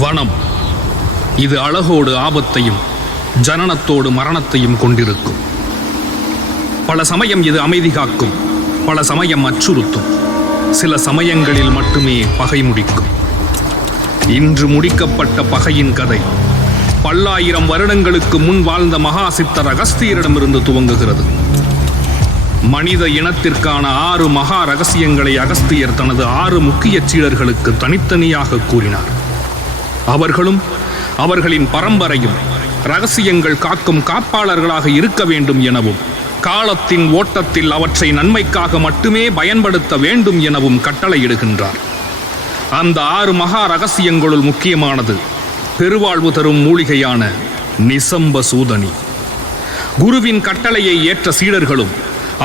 வனம் இது அழகோடு ஆபத்தையும் ஜனனத்தோடு மரணத்தையும் கொண்டிருக்கும். பல சமயம் இது அமைதி காக்கும், பல சமயம் அச்சுறுத்தும், சில சமயங்களில் மட்டுமே பகை முடிக்கும். இன்று முடிக்கப்பட்ட பகையின் கதை பல்லாயிரம் வருடங்களுக்கு முன் வாழ்ந்த மகா சித்தர் அகஸ்தியரிடமிருந்து துவங்குகிறது. மனித இனத்திற்கான 6 மகா ரகசியங்களை அகஸ்தியர் தனது 6 முக்கிய சீடர்களுக்கு தனித்தனியாக கூறினார். அவர்களும் அவர்களின் பரம்பரையும் ரகசியங்கள் காக்கும் காப்பாளர்களாக இருக்க வேண்டும் எனவும், காலத்தின் ஓட்டத்தில் அவற்றை நன்மைக்காக மட்டுமே பயன்படுத்த வேண்டும் எனவும் கட்டளையிடுகின்றார். அந்த 6 மகா ரகசியங்களுள் முக்கியமானது பெருவாழ்வு தரும் மூலிகையான நிசம்ப சூதனி. குருவின் கட்டளையை ஏற்ற சீடர்களும்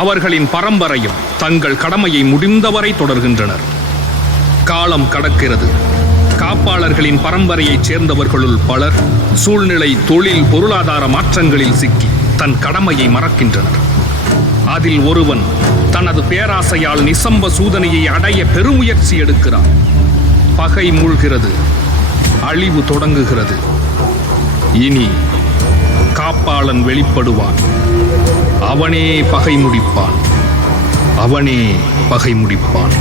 அவர்களின் பரம்பரையும் தங்கள் கடமையை முடிந்தவரை தொடர்கின்றனர். காலம் கடக்கிறது. காப்பாளர்களின் பரம்பரையைச் சேர்ந்தவர்களுள் பலர் சூழ்நிலை, தொழில், பொருளாதார மாற்றங்களில் சிக்கி தன் கடமையை மறக்கின்றனர். அதில் ஒருவன் தனது பேராசையால் நிசம்ப சூதனையை அடைய பெருமுயற்சி எடுக்கிறான். பகை மூழ்கிறது, அழிவு தொடங்குகிறது. இனி காப்பாளன் வெளிப்படுவான். அவனே பகை முடிப்பான். அவனே பகை முடிப்பான்.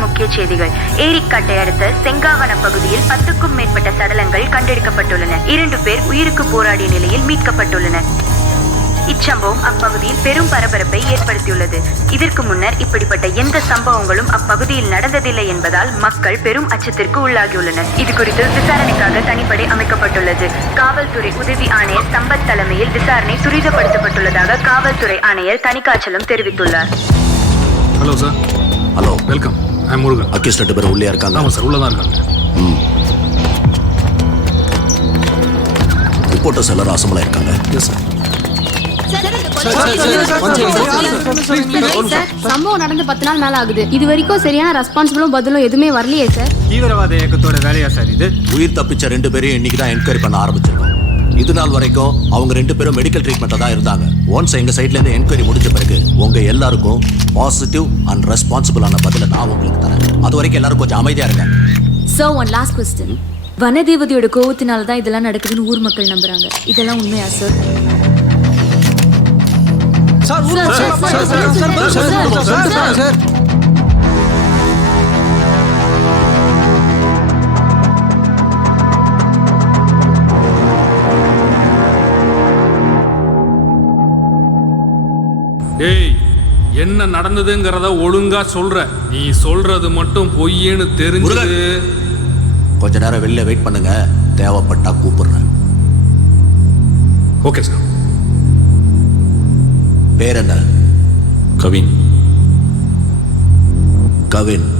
முக்கிய செய்திகள். ஏரிக்காட்டை அடுத்த செங்காவன பகுதியில் 10க்கும் மேற்பட்ட சடலங்கள் கண்டெடுக்கப்பட்டுள்ளன. 2 பேர் உயிருக்கு போராடிய நிலையில் மீட்கப்பட்டுள்ளனர். இச்சம்பவம் அப்பகுதியில் பெரும் பரபரப்பை ஏற்படுத்தியுள்ளது. இதற்கு முன்னர் இப்படிப்பட்ட எந்த சம்பவங்களும் அப்பகுதியில் நடந்ததில்லை என்பதால் மக்கள் பெரும் அச்சத்திற்கு உள்ளாகியுள்ளனர். இது குறித்து விசாரணைக்காக தனிப்படை அமைக்கப்பட்டுள்ளது. காவல்துறை உதவி ஆணையர் சம்பத் தலைமையில் விசாரணை துரிதப்படுத்தப்பட்டுள்ளதாக காவல்துறை ஆணையர் தணிகாச்சலம் தெரிவித்துள்ளார். Hello sir. Hello, welcome. I'm Murugan. Accuse 2 பேர் உள்ளே இருக்காங்க. ஆமாம் சார், உள்ளதான் இருக்காங்க. ரிப்போர்ட்டர்ஸ் எல்லாரும் அசம்பளா இருக்காங்க. Yes sir. சம்பவம் நடந்து 10 நாள் மேல ஆகுது. இது வரைக்கும் சரியான ரெஸ்பான்சிபிளும் பதிலும் எதுவுமே வரலையே சார். தீவிரவாத இயக்கத்தோட வேலையா சார் இது? உயிர் தப்பிச்ச 2 பேரையும் இன்னைக்கு தான் என்கொயரி பண்ண ஆரம்பிச்சிருக்கோம். இது நாள் வரைக்கும் அவங்க 2 பேரும் மெடிக்கல் ட்ரீட்மெண்ட்ல தான் இருந்தாங்க. ஒன்ஸ் எங்க சைட்ல இருந்து என்கொயரி முடிஞ்ச பிறகு உங்க எல்லாருக்கும் பாசிட்டிவ் அண்ட் ரெஸ்பான்சிபிளான பதில நான் உங்களுக்கு தரேன். அது வரைக்கும் எல்லாரும் கொஞ்சம் அமைதியா இருங்க. Sir, one last question. வனதேவதையோட கோவத்தினால தான் இதெல்லாம் நடக்குதுன்னு ஊர் மக்கள் நம்புறாங்க. இதெல்லாம் உண்மையா சார்? ஏய், என்ன நடந்ததுங்கிறத ஒழுங்கா சொல்ற. நீ சொல்றது மட்டும் பொய்யேன்னு தெரிஞ்சது. கொஞ்ச நேரம் வெளில வெயிட் பண்ணுங்க, தேவைப்பட்டா கூப்பிடுறேன். Okay sir. பேர் என்ன? கவின். கவின்,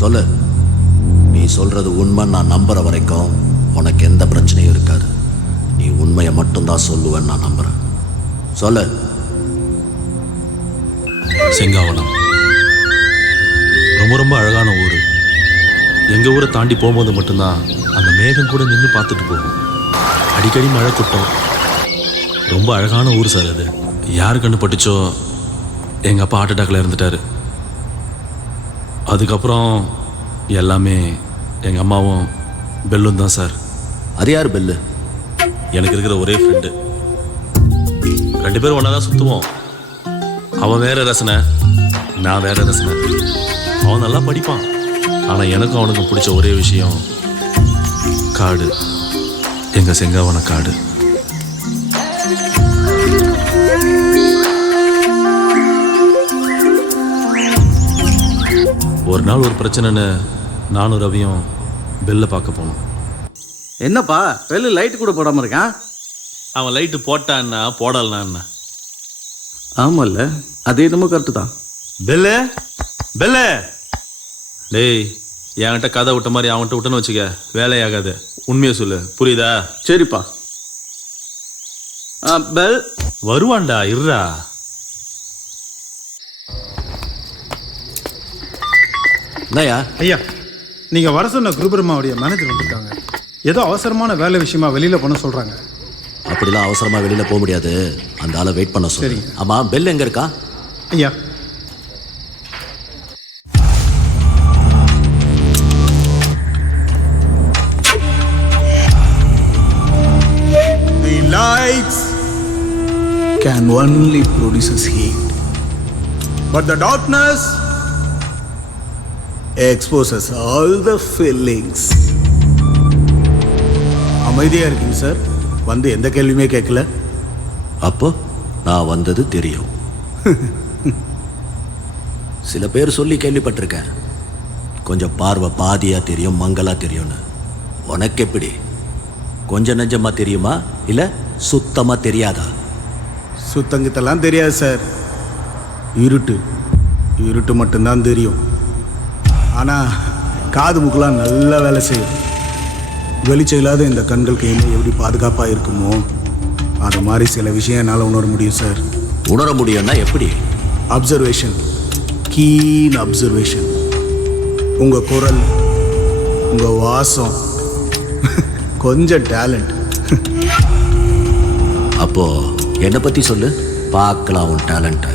சொல்லு. நீ சொல்றது உண்மை நான் நம்புற வரைக்கும் உனக்கு எந்த பிரச்சனையும் இருக்காது. நீ உண்மையை மட்டும்தான் சொல்லுவேன்னு நான் நம்புறேன். சொல்லு. செங்காவனம் ரொம்ப ரொம்ப அழகான ஊர். எங்கள் ஊரை தாண்டி போகும்போது மட்டும்தான் அந்த மேகம் கூட நின்று பார்த்துட்டு போகும். அடிக்கடி மழை கொட்டும். ரொம்ப அழகான ஊர் சார் அது. யார் கண்ணு பட்டுச்சோ எங்கள் அப்பா ஹார்ட் அட்டாக்ல இருந்துட்டார். அதுக்கப்புறம் எல்லாமே எங்கள் அம்மாவும் பெல்லும் தான் சார். அது யார் பெல்லு? எனக்கு இருக்கிற ஒரே ஃப்ரெண்டு. 2 பேரும் ஒன்றா தான் சுற்றுவோம். அவன் வேற ரசனை, நான் வேற ரசனை. அவன் நல்லா படிப்பான். ஆனால் எனக்கும் அவனுக்கும் பிடிச்ச ஒரே விஷயம் காடு. எங்கள் செங்காவன காடு. ஒரு நாள் ஒரு பிரச்சனைன்னு நானும் ரவியும் பெல்லை பார்க்க போனோம். என்னப்பா வெளில லைட் கூட போடாமல் இருக்கான்? அவன் லைட்டு போட்டான்னா போடலன்னா என்ன? ஆமாம்ல, அது என்னமோ கரெக்டு தான். பெல்லு பெல்ல டேய் என்கிட்ட கதை விட்ட மாதிரி அவன்கிட்ட விட்டன்னு வச்சுக்க வேலையாகாது. உண்மையை சொல்லு, புரியுதா? சரிப்பா. பெல். வருவான்டா, இருடா. என்னய்யா? ஐயா, நீங்கள் வர சொன்ன குருபெருமாவுடைய மேனேஜர் வந்திருக்காங்க. ஏதோ அவசரமான வேலை விஷயமா வெளியில் பண்ண சொல்கிறாங்க. அப்படிலாம் அவசரமா வெளியில போக முடியாது. அந்த ஆளை வெயிட் பண்ண சொல்லு. சரிங்க. ஆமா, பெல் எங்க இருக்கா? ஐயா, The lights can only produce heat, but the darkness exposes all the feelings. அமைதியா இருக்கீங்க சார். வந்து எந்த கேள்வியுமே கேட்கல. அப்போ நான் வந்தது தெரியும். சில பேர் சொல்லி கேள்விப்பட்டிருக்கேன், கொஞ்சம் பார்வை பாதியா தெரியும், மங்களா தெரியும்னு. உனக்கு எப்படி? கொஞ்சம் நெஞ்சமா தெரியுமா இல்ல சுத்தமா தெரியாதா? சுத்தங்கத்தெல்லாம் தெரியாது சார். இருட்டு இருட்டு மட்டும்தான் தெரியும். ஆனால் காது மூக்கெல்லாம் நல்ல வேலை செய்யும். வெளிச்சம் இல்லாத இந்த கண்களுக்கு என்ன எப்படி பாதுகாப்பாக இருக்குமோ அது மாதிரி சில விஷயம் என்னால் உணர முடியும் சார். உணர முடியும்னா எப்படி? Observation, keen observation. உங்கள் குரல், உங்கள் வாசம், கொஞ்சம் டேலண்ட். அப்போ என்னை பத்தி சொல்லு, பார்க்கலாம் உன் டேலண்ட்டை.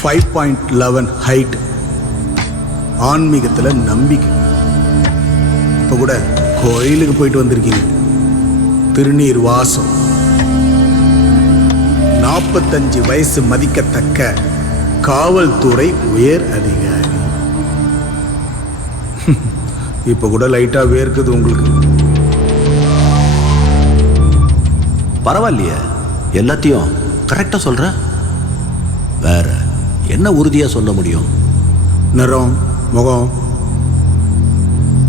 5.11 ஹைட், ஆன்மீகத்தில் நம்பிக்கை. இப்போ கூட கோயிலுக்கு போயிட்டு வந்திருக்கீங்க. திருநீர் வாசம். 45 வயசு மதிக்கத்தக்க காவல்துறை உயர் அதிகாரி. இப்போ கூட லைட்டா வேர்க்குது உங்களுக்கு. பரவாயில்லையே, எல்லாத்தையும் கரெக்டா சொல்ற. வேற என்ன உறுதியா சொல்ல முடியும்? நிறம், முகம்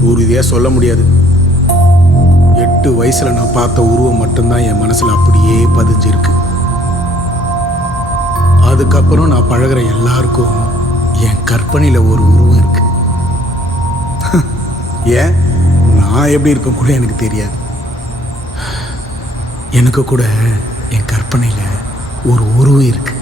உறுதியா சொல்ல முடியாது. 8 வயசுல நான் பார்த்த உருவம் மட்டும்தான் என் மனசுல அப்படியே பதிஞ்சிருக்கு. அதுக்கப்புறம் நான் பழகுற எல்லாருக்கும் என் கற்பனையில ஒரு உருவம் இருக்கு. ஏன் நான் எப்படி இருக்க கூட எனக்கு தெரியாது. எனக்கு கூட என் கற்பனையில ஒரு உருவம் இருக்கு.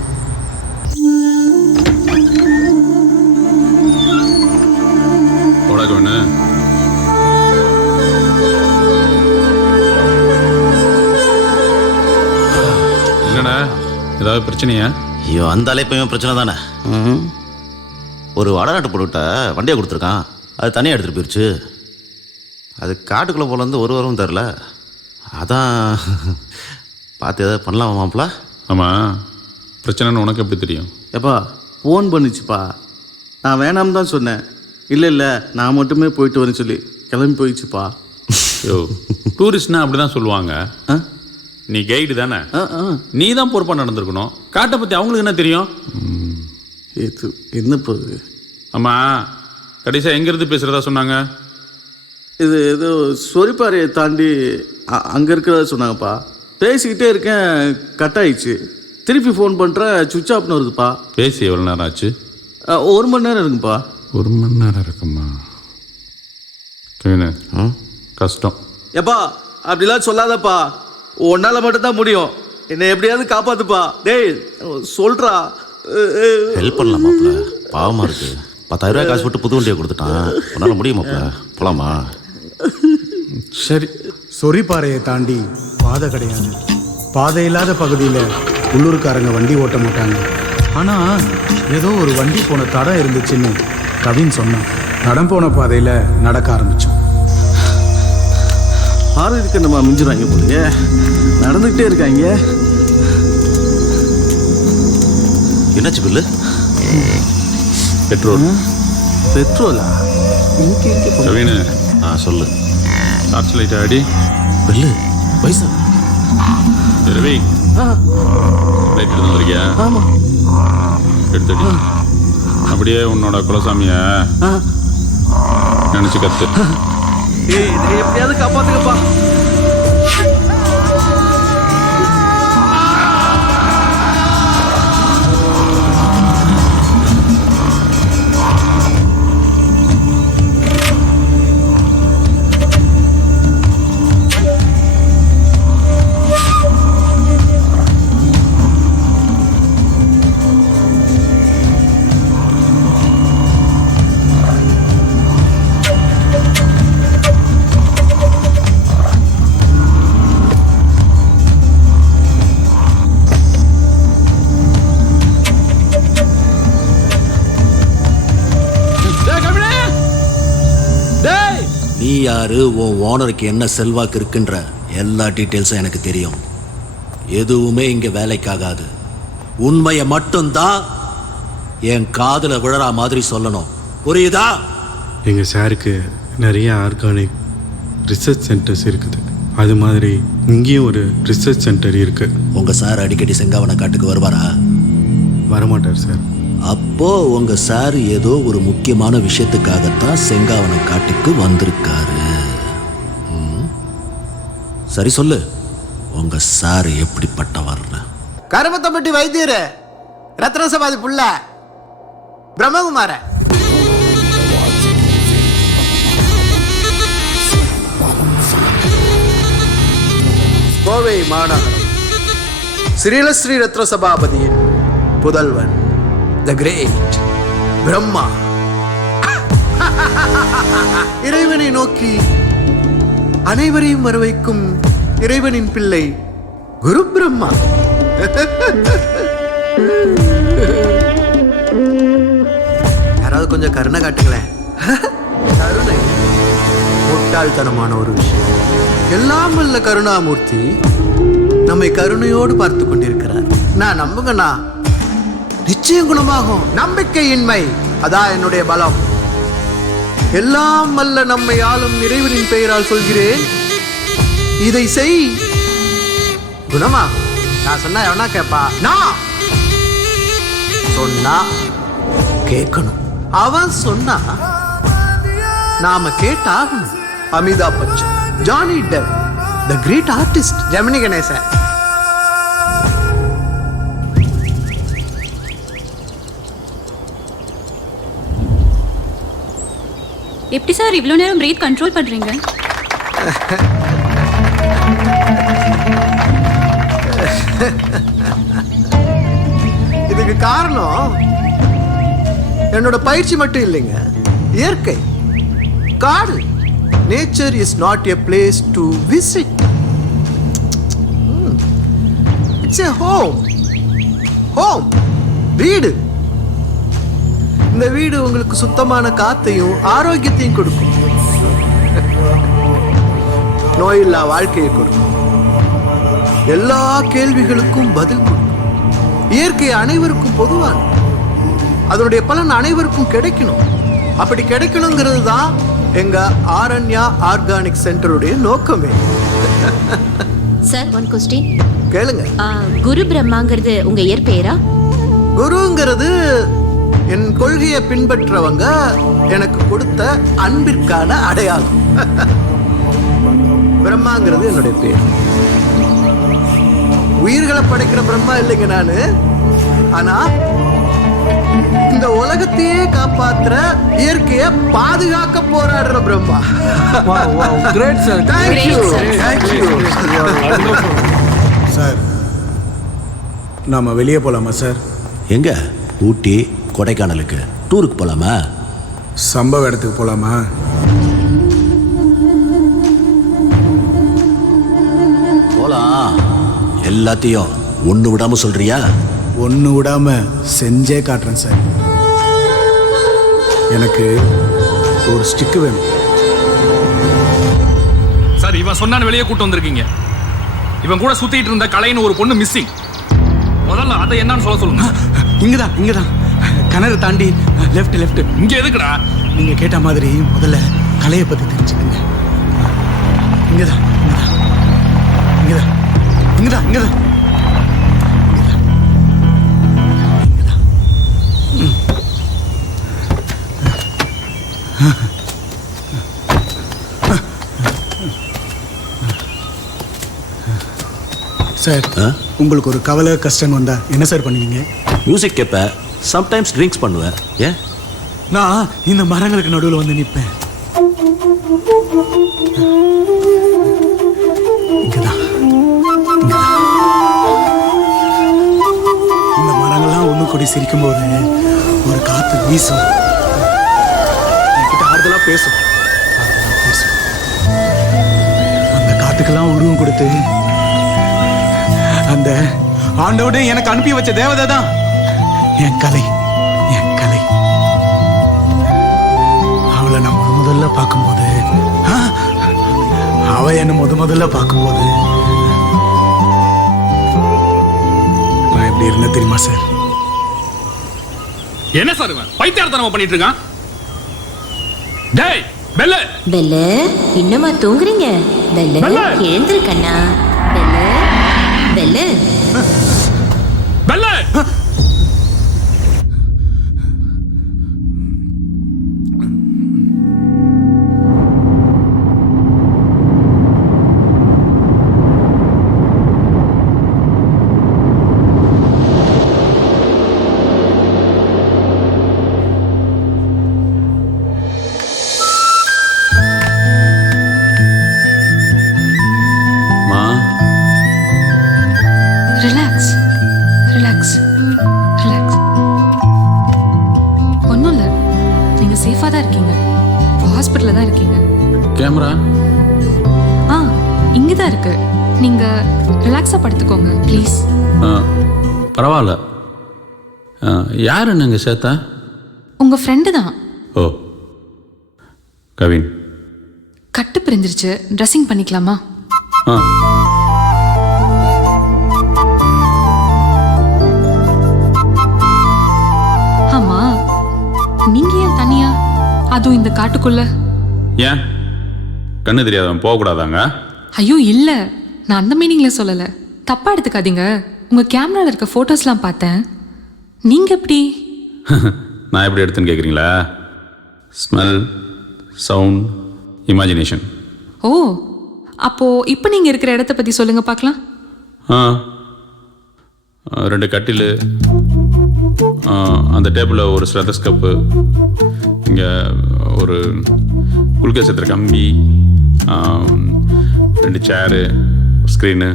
என்னடா ஏதாவது பிரச்சனையா? ஐயோ, அந்த அலைப்பையும் பிரச்சனை தானே. ஒரு வடநாட்டு பொருட்ட வண்டியை கொடுத்துருக்கான், அது தனியாக எடுத்துகிட்டு போயிடுச்சு. அது காட்டுக்குள்ளே போலேருந்து ஒரு வாரம் தரல. அதான் பார்த்து எதாவது பண்ணலாமா மாப்பிள்ள? ஆமாம், பிரச்சனைன்னு உனக்கு எப்படி தெரியும்? எப்பா ஃபோன் பண்ணிச்சுப்பா. நான் வேணாம் தான் சொன்னேன். இல்லை நான் மட்டுமே போயிட்டு வரேன்னு சொல்லி கிளம்பி போயிடுச்சுப்பா. ஐயோ, டூரிஸ்ட்னா அப்படி தான் சொல்லுவாங்க. நீ கைடு தானே, நீ தான் பொறுப்பாக நடந்திருக்கணும். காட்டை பற்றி அவங்களுக்கு என்ன தெரியும்? இது என்ன போகுது? ஆமாம், கடைசியாக எங்கேருந்து பேசுகிறதா சொன்னாங்க? இது ஏதோ சொரிப்பாறையை தாண்டி அங்கே இருக்கிறதா சொன்னாங்கப்பா. பேசிக்கிட்டே இருக்கேன், கட் ஆயிடுச்சு. திருப்பி ஃபோன் பண்ணுறேன், சுவிட்ச் ஆஃப்னு வருதுப்பா. பேசி எவ்வளோ நேரம் ஆச்சு? 1 மணி நேரம் இருக்குப்பா. 1 மணி நேரம் இருக்குமா? கவினு, கஷ்டம். எப்பா அப்படிலாம் சொல்லாதப்பா. உன்னால மட்டும்தான் முடியும். என்னை எப்படியாவது காப்பாத்துப்பா. டேய் சொல்றா. ஹெல்ப் பண்ணலாம் மாப்பிள்ள, பாவமாக இருக்கு. 10,000 ரூபாய் காசு போட்டு புது வண்டியை கொடுத்துட்டான். உன்னால் முடியும் மாப்பிள்ள, போலாமா? சரி. சொரிப்பாறையை தாண்டி பாதை கிடையாது. பாதை இல்லாத பகுதியில் உள்ளூர்காரங்க வண்டி ஓட்ட மாட்டாங்க. ஆனால் ஏதோ ஒரு வண்டி போன தடம் இருந்துச்சுன்னு கவின் சொன்னான். தடம் போன பாதையில் நடக்க ஆரம்பித்தோம். ஆறுக்கு நம்ம மிஞ்சுறாங்க போலயே. நடந்துக்கிட்டே இருக்காங்க. என்னாச்சு பில்லு? பெட்ரோல். பெட்ரோலா? கவினு, சொல்லு. டார்ச் லைட் ஆடி. பில்லு பைசா ரவி, லைட் எடுத்து வந்திருக்கியா? ஆமாம். எடுத்துடி. அப்படியே உன்னோட குலசாமிய நினைச்சு கத்து. எப்படியாவது காப்பாத்துக்கப்பா. நீ யாரு, உன் ஓனருக்கு என்ன செல்வாக்கு இருக்குன்ற எல்லா டீட்டெயில்ஸும் எனக்கு தெரியும். எதுவுமே இங்க வேலைக்காகாது. உண்மையை மட்டும்தான் என் காதுல விழறா மாதிரி சொல்லணும். புரியுதா? எங்கள் சாருக்கு நிறைய ஆர்கானிக் ரிசர்ச் சென்டர்ஸ் இருக்குது. அது மாதிரி இங்கேயும் ஒரு ரிசர்ச் சென்டர் இருக்குது. உங்க சார் அடிக்கடி செங்காவன காட்டுக்கு வருவாரா? வரமாட்டார் சார். அப்போ உங்க சார் ஏதோ ஒரு முக்கியமான விஷயத்துக்காகத்தான் செங்காவன காட்டுக்கு வந்திருக்காரு. சரி சொல்லு, உங்க சார் எப்படிப்பட்டவர்னு. கருமத்தம்பட்டி வைத்தியர் ரத்ன சபாதி புள்ள பிரம்மகுமார. கோவை மாநகரம் ஸ்ரீலஸ்ரீ ரத்ன சபாபதியின் புதல்வன் த கிரேட் பிரம்மா. இறைவனை நோக்கி அனைவரையும் வரவைக்கும் இறைவனின் பிள்ளை குரு பிரம்மா. யாராவது கொஞ்சம் கருணை காட்டுங்களேன். கருணை முட்டாள்தனமான ஒரு விஷயம். எல்லாம் வல்ல கருணாமூர்த்தி நம்மை கருணையோடு பார்த்து கொண்டிருக்கிறார். நான் நம்புங்கண்ணா, நிச்சயம் குணமாகும். நம்பிக்கையின்மை அதான் என்னுடைய பலம். எல்லாம் வல்ல நம்மை ஆளும் இறைவனின் பெயரால் சொல்கிறேன், இதை செய், குணமாகும். நான் சொன்னா எவனா கேப்பா? நான் சொன்னா கேட்கணும். அவன் சொன்னா நாம கேட்டாகணும். Amitabh Bachchan, Johnny Depp, the great artist Gemini Ganesan. எப்படி சார் இவ்வளோ நேரம் பிரீத் கண்ட்ரோல் பண்ணுறீங்க? இதுக்கு காரணம் என்னோட பயிற்சி மட்டும் இல்லைங்க, இயற்கை. காடு. Nature is not a place to visit, it's a home. Home வீடு. இந்த வீடு உங்களுக்கு சுத்தமான காத்தையும் ஆரோக்கியத்தையும் கொடுக்கும். நோயில்லா வாழ்க்கையை கொடுக்கும். எல்லா கேள்விகளுக்கும் பதில் கொடுக்கும். இயற்கை அனைவருக்கும் பொதுவான, அதனுடைய பலன் அனைவருக்கும் கிடைக்கணும். அப்படி கிடைக்கணுங்கிறது தான் எங்க ஆரண்யா ஆர்கானிக் சென்டருடைய நோக்கமே. சார், ஒன் கொஸ்டின் கேளுங்க. குரு பிரம்மாங்கிறது உங்க இயற்பெயரா? குருங்கிறது என் கொள்கையை பின்பற்றவங்க எனக்கு கொடுத்த அன்பிற்கான அடையாளம். பிரம்மாங்கிறது என்னுடைய பேர். உயிர்களை படைக்கிற பிரம்மா இல்லைங்க நானு. ஆனா இந்த உலகத்தையே காப்பாத்துற, இயற்கையை பாதுகாக்க போராடுற பிரம்மா. Great sir. சார், நாம வெளியே போகலாமா சார்? எங்க? ஊட்டி கொடைக்கானலுக்கு டூருக்கு போலாமா? சம்பவ இடத்துக்கு போகலாமா? போலாம். எல்லாத்தையும் ஒன்று விடாம சொல்றியா? ஒன்று விடாம செஞ்சே காட்டுறேன் சார். எனக்கு ஒரு ஸ்டிக்கு வேணும் சார். இவன் சொன்னான்னு வெளியே கூட்டு வந்திருக்கீங்க. இவன் கூட சுத்திட்டு இருந்த கலைன்னு ஒரு பொண்ணு மிஸ்ஸிங். முதல்ல அதை என்னன்னு சொல்லுங்க. இங்கதான் கிணறு தாண்டி லெஃப்ட். இங்க எதுக்குடா? நீங்க கேட்ட மாதிரி முதல்ல கலையை பத்தி தெரிஞ்சுக்கங்க. இங்கதான். சார், உங்களுக்கு ஒரு கவலை கஷ்டம் வந்தா என்ன சார் பண்ணுவீங்க? மியூசிக் கேட்பேன், சம்டைம்ஸ் ட்ரிங்க்ஸ் பண்ணுவேன். ஏன்? நான் இந்த மரங்களுக்கு நடுவில் வந்து நிற்பேன். இந்த மரங்கள்லாம் ஒன்று கூடி சிரிக்கும் போது ஒரு காத்து வீசும். என்கிட்ட ஆறுதலா பேசும். அந்த காத்துக்கெல்லாம் உருவம் கொடுத்து அந்த ஆண்டோட எனக்கு அனுப்பி வச்ச தேவதை தான் என் கலை. அவளை நான் முதல்ல பார்க்கும்போது என்ன முதல்ல பார்க்கும்போது நான் எப்படி இருந்தேன் தெரியுமா சார்? என்ன சார் இவன் பைத்தியார்த்தனமா பண்ணிட்டு இருக்கான்? டேய் பெல்ல பெல்ல இன்னுமா தூங்குறீங்க? பெல்ல எழுந்திரு கண்ணா. பெல்ல பெல்ல பெல்ல ரிலாக்ஸ் ரிலாக்ஸ் ரிலாக்ஸ். ஒன்றும் இல்லை, நீங்கள் சேஃபாக தான் இருக்கீங்க. ஹாஸ்பிட்டலில் தான் இருக்கீங்க. கேமரா இங்கே தான் இருக்கு. நீங்கள் ரிலாக்ஸாக படுத்துக்கோங்க ப்ளீஸ். பரவாயில்ல. யார் என்னங்க சேத்தா? உங்கள் ஃப்ரெண்டு தான். ஓ கவின். கட்டு பிரிஞ்சிருச்சு, ட்ரெஸ்ஸிங் பண்ணிக்கலாமா? ஆ ஆமா, நீங்க ஏன் தனியா, அதுவும் இந்த காட்டுக்குள்ள? ஏன் கண்ணு தெரியாதவன் போகக்கூடாதாங்க? ஐயோ இல்ல, நான் அந்த மீனிங்ல சொல்லல, தப்பா எடுத்துக்காதீங்க. உங்க கேமரால இருக்க போட்டோஸ்லாம் பார்த்தேன். நீங்க எப்படி? நான் எப்படி எடுத்துன்னு கேட்குறீங்களா? Smell, sound, imagination. ஓ, அப்போ இப்போ நீங்க இருக்கிற இடத்த பத்தி சொல்லுங்க பார்க்கலாம். ஆ 2 கட்டில், அந்த டேபிளில் ஒரு ஸ்டெத்தஸ்கோப்பு, இங்கே ஒரு குளுக்கோஸ் ஏற்றுற கம்பி, 2 சேரு, ஸ்க்ரீனு.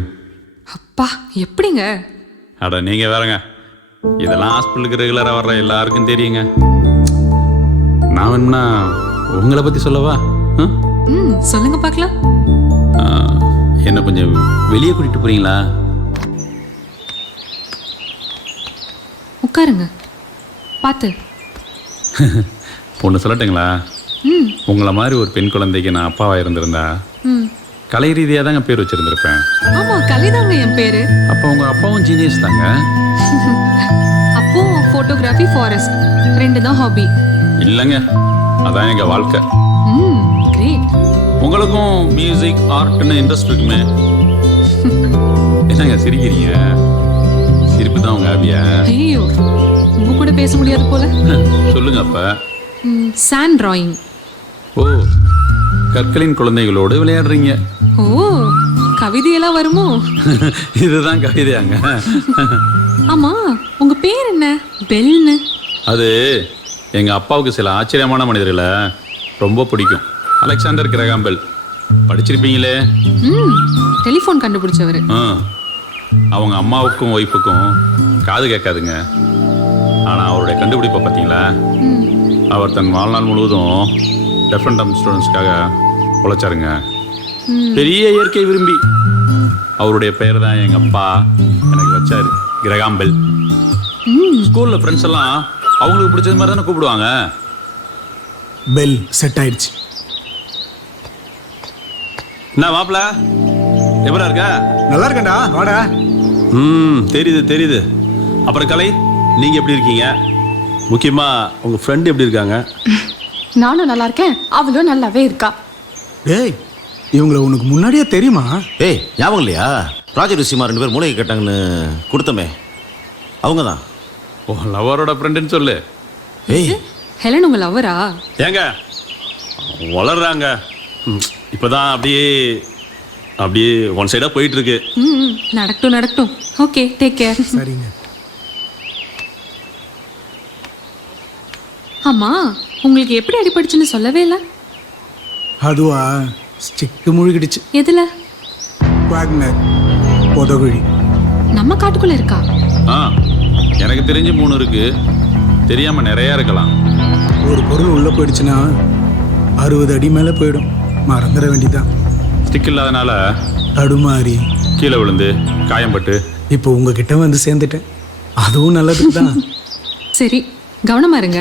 அப்பா எப்படிங்க? அட நீங்கள் வேறங்க, இதெல்லாம் ஹாஸ்பிட்டலுக்கு ரெகுலராக வர்ற எல்லாருக்கும் தெரியுங்க. நான் வேணும்னா உங்களை பற்றி சொல்லவா? சொல்லுங்க பார்க்கலாம். என்ன கொஞ்சம் வெளியே கூட்டிகிட்டு போகிறீங்களா? உட்காருங்க, பார்த்து. ஒன்று சொல்லட்டுங்களா? உங்களை மாதிரி ஒரு பெண் குழந்தைக்கு நான் அப்பாவாக இருந்திருந்தா கலை ரீதியாக தாங்க பேர் வச்சுருந்துருப்பேன். ஆமா, கலைதாங்க என் பேரு. அப்போ உங்கள் அப்பாவும் ஜீனியஸ் தாங்க. அப்போ ஃபோட்டோகிராஃபி, ஃபாரஸ்ட் 2 தான் ஹாபி. இல்லைங்க, அதான் எங்கள் வாழ்க்கை. கிரேட். உங்களுக்கும் மியூசிக், ஆர்ட்னு இன்ட்ரெஸ்ட் இருக்குமே. என்னங்க சிரிக்கிறீங்க? சிரிப்பு தான் உங்கள் ஹாபியா? ஐயோ, உங்க கூட பேச முடியாது போல. சொல்லுங்க அப்போ. Sand drawing. ஓ, கற்களின் குழந்தைகளோடு விளையாடுறீங்க. ஓ, கவிதையெல்லாம் வருமோ? இதுதான் கவிதையாங்க. ஆமா, உங்க பேர் என்ன? பெல்னு. அது எங்கள் அப்பாவுக்கு சில ஆச்சரியமான மனிதர்களை ரொம்ப பிடிக்கும். அலெக்சாண்டர் கிரகாம் பெல் படிச்சிருப்பீங்களே. டெலிஃபோன் கண்டுபிடிச்சவர். அவங்க அம்மாவுக்கும் ஒய்ஃபுக்கும் காது கேட்காதுங்க. ஆனால் அவருடைய கண்டுபிடிப்பை பார்த்தீங்களா? அவர் தன் வாழ்நாள் முழுவதும் டெஃப் அண்ட் டம்ப் ஸ்டூடெண்ட்ஸ்க்காக உழைச்சாருங்க. பெரிய இயற்கை விரும்பி. அவருடைய பெயர் தான் எங்கள் அப்பா எனக்கு வச்சார், கிரகாம் பெல். ஸ்கூலில் ஃப்ரெண்ட்ஸ் எல்லாம் அவங்களுக்கு பிடிச்சது மாதிரி தானே கூப்பிடுவாங்க. பெல் செட் ஆயிடுச்சு. என்ன மாப்பிள்ள, எப்படா இருக்க? நல்லா இருக்கேன்டா, வாடா. தெரியுது தெரியுது. அப்புறம் கலை, நீங்கள் எப்படி இருக்கீங்க? முக்கியமாக உங்கள் ஃப்ரெண்டு எப்படி இருக்காங்க? நானும் நல்லா இருக்கேன், அவளும் நல்லாவே இருக்கா. டேய், இவங்களை உனக்கு முன்னாடியே தெரியுமா? ஏய், ஞாபகம் இல்லையா? ப்ராஜெக்ட் விஷயமா 2 பேர் மூளைக்கு கேட்டாங்கன்னு கொடுத்தமே, அவங்க தான். ஓ, லவரோட ஃப்ரெண்டுன்னு சொல்லு. ஏய், ஹெலன் உங்க லவ்வரா? ஏங்க வளர்றாங்க. இப்போதான் அப்படியே அப்படியே ஒன் சைடாக போயிட்டு இருக்கு. நடக்கட்டும் நடக்கட்டும். Okay, take care. சரிங்க. ஆமா, உங்களுக்கு எப்படி அடிபட்டுச்சுன்னு சொல்லவே இல்லை. அதுவா, ஸ்டிக்கு முழுகிடுச்சு. எதுல? வாக்னர் பொதகுழி. நம்ம காட்டுக்குள்ள இருக்கா? எனக்கு தெரிஞ்சு 3 இருக்கு, தெரியாம நிறைய இருக்கலாம். ஒரு பொருள் உள்ள போயிடுச்சுன்னா 60 அடி மேல போயிடும். மறந்துட வேண்டியதான். ஸ்டிக் இல்லாதனால தடுமாறி கீழே விழுந்து காயம்பட்டு இப்போ உங்ககிட்ட வந்து சேர்ந்துட்டேன். அதுவும் நல்லதுக்கு தான். சரி, கவனமா இருங்க.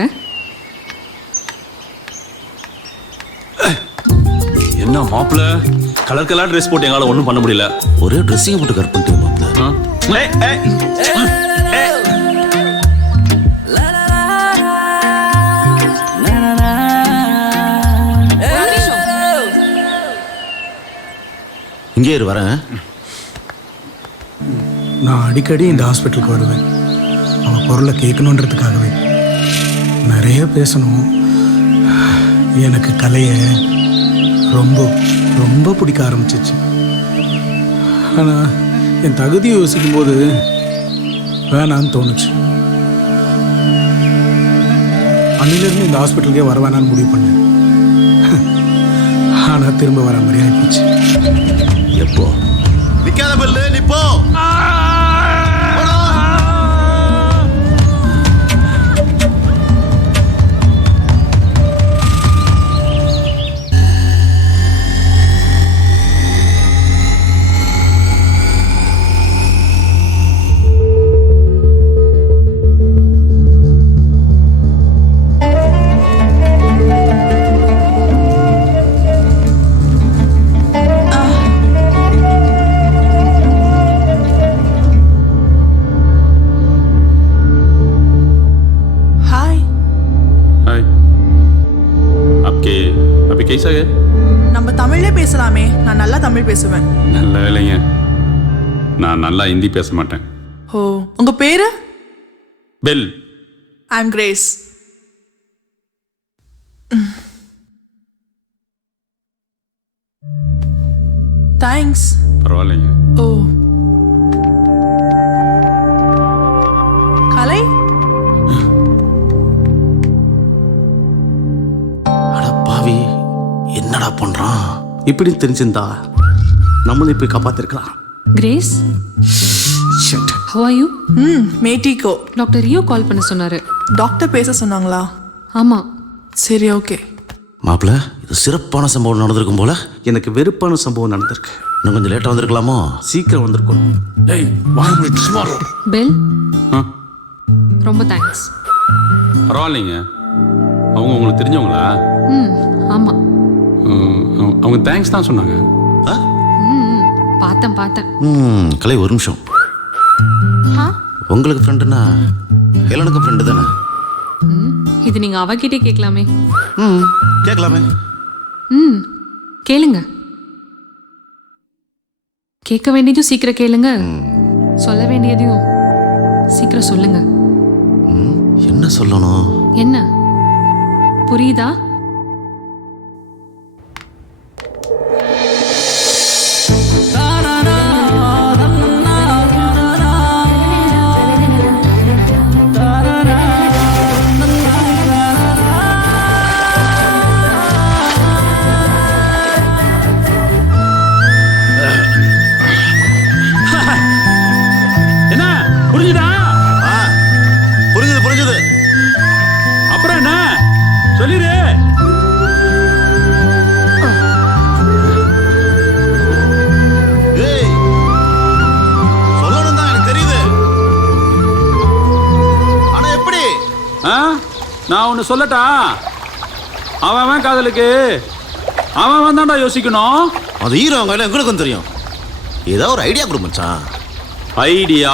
என்ன மாப்பிள்ள, கலர் கலர் ட்ரெஸ் போட்டு எங்களால் ஒன்றும் பண்ண முடியல. ஒரே ட்ரெஸ்ஸிங் போட்டு கட் பண்ணிட்டு மாப்பிள்ள. இங்கே இரு வரேன். நான் அடிக்கடி இந்த ஹாஸ்பிட்டலுக்கு வருவேன். அவள் குரலை கேட்கணுன்றதுக்காகவே. நிறைய பேசணும். எனக்கு கலையை ரொம்ப ரொம்ப பிடிக்க ஆரம்பிச்சிச்சு. ஆனால் என் தகுதியை யோசிக்கும் போது வேணான்னு தோணுச்சு. அன்னிலிருந்து இந்த ஹாஸ்பிட்டலுக்கே வர வேணான்னு முடிவு பண்ணேன். ஆனால் திரும்ப வர மாதிரி ஆயிப்போச்சு. எப்போ நிக்காத பெல்லு நிப்போ. कैसा है? நம்ம தமிழ்லே பேசலாமே. நான் நல்லா தமிழ் பேசுவேன். நல்ல வேலைங்க. நான் நல்லா ஹிந்தி பேச மாட்டேன். ஓ, உங்க பேரு? பெல். ஐ அம் கிரேஸ். தேங்க்ஸ். பரவாயில்லைங்க. ஓ, கலை? பாவி என்னடா பண்றான்? இப்படி தெரிஞ்சிருந்தா நம்மளும் இப்படி காப்பாத்திருக்கலாம். Grace, how are you? மேட்டிகோ. டாக்டர் ரியோ கால் பண்ண சொன்னாரு. டாக்டர் பேச சொன்னாங்களா? ஆமா. சரி, ஓகே. மாப்பிள்ள, இது சிறப்பான சம்பவம் நடந்திருக்கும் போல. எனக்கு வெறுப்பான சம்பவம் நடந்திருக்கு. இன்னும் கொஞ்சம் லேட்டா வந்திருக்கலாமோ? சீக்கிரம் வந்திருக்கணும். பெல், ரொம்ப தேங்க்ஸ். பரவாயில்லைங்க. அவங்க உங்களுக்கு தெரிஞ்சவங்களா? ஆமா. அவங்க தேங்க்ஸ் தான் சொன்னாங்க. பார்த்தேன். கலை, ஒரு நிமிஷம். உங்களுக்கு ஃப்ரெண்டுனா ஹெலனுக்கு ஃப்ரெண்டு தானே? இது நீங்க அவகிட்டே கேட்கலாமே. கேட்கலாமே. கேளுங்க. கேட்க வேண்டியதும் சீக்கிரம் கேளுங்க. சொல்ல வேண்டியதையும் சீக்கிரம் சொல்லுங்க. என்ன சொல்லணும்? என்ன புரியுதா? என்ன புரிஞ்சுதா? புரிஞ்சுது. அப்புறம் என்ன சொல்லிடு. சொல்லணும் தான் எனக்கு தெரியுது. ஆனா எப்படி? நான் ஒன்னு சொல்லட்டா? அவன் காதலுக்கு அவன் தான்டா யோசிக்கணும். அது ஹீரோ கையில எங்களுக்கும் தெரியும். ஏதாவது ஒரு ஐடியா கொடு மச்சான். ஐடியா?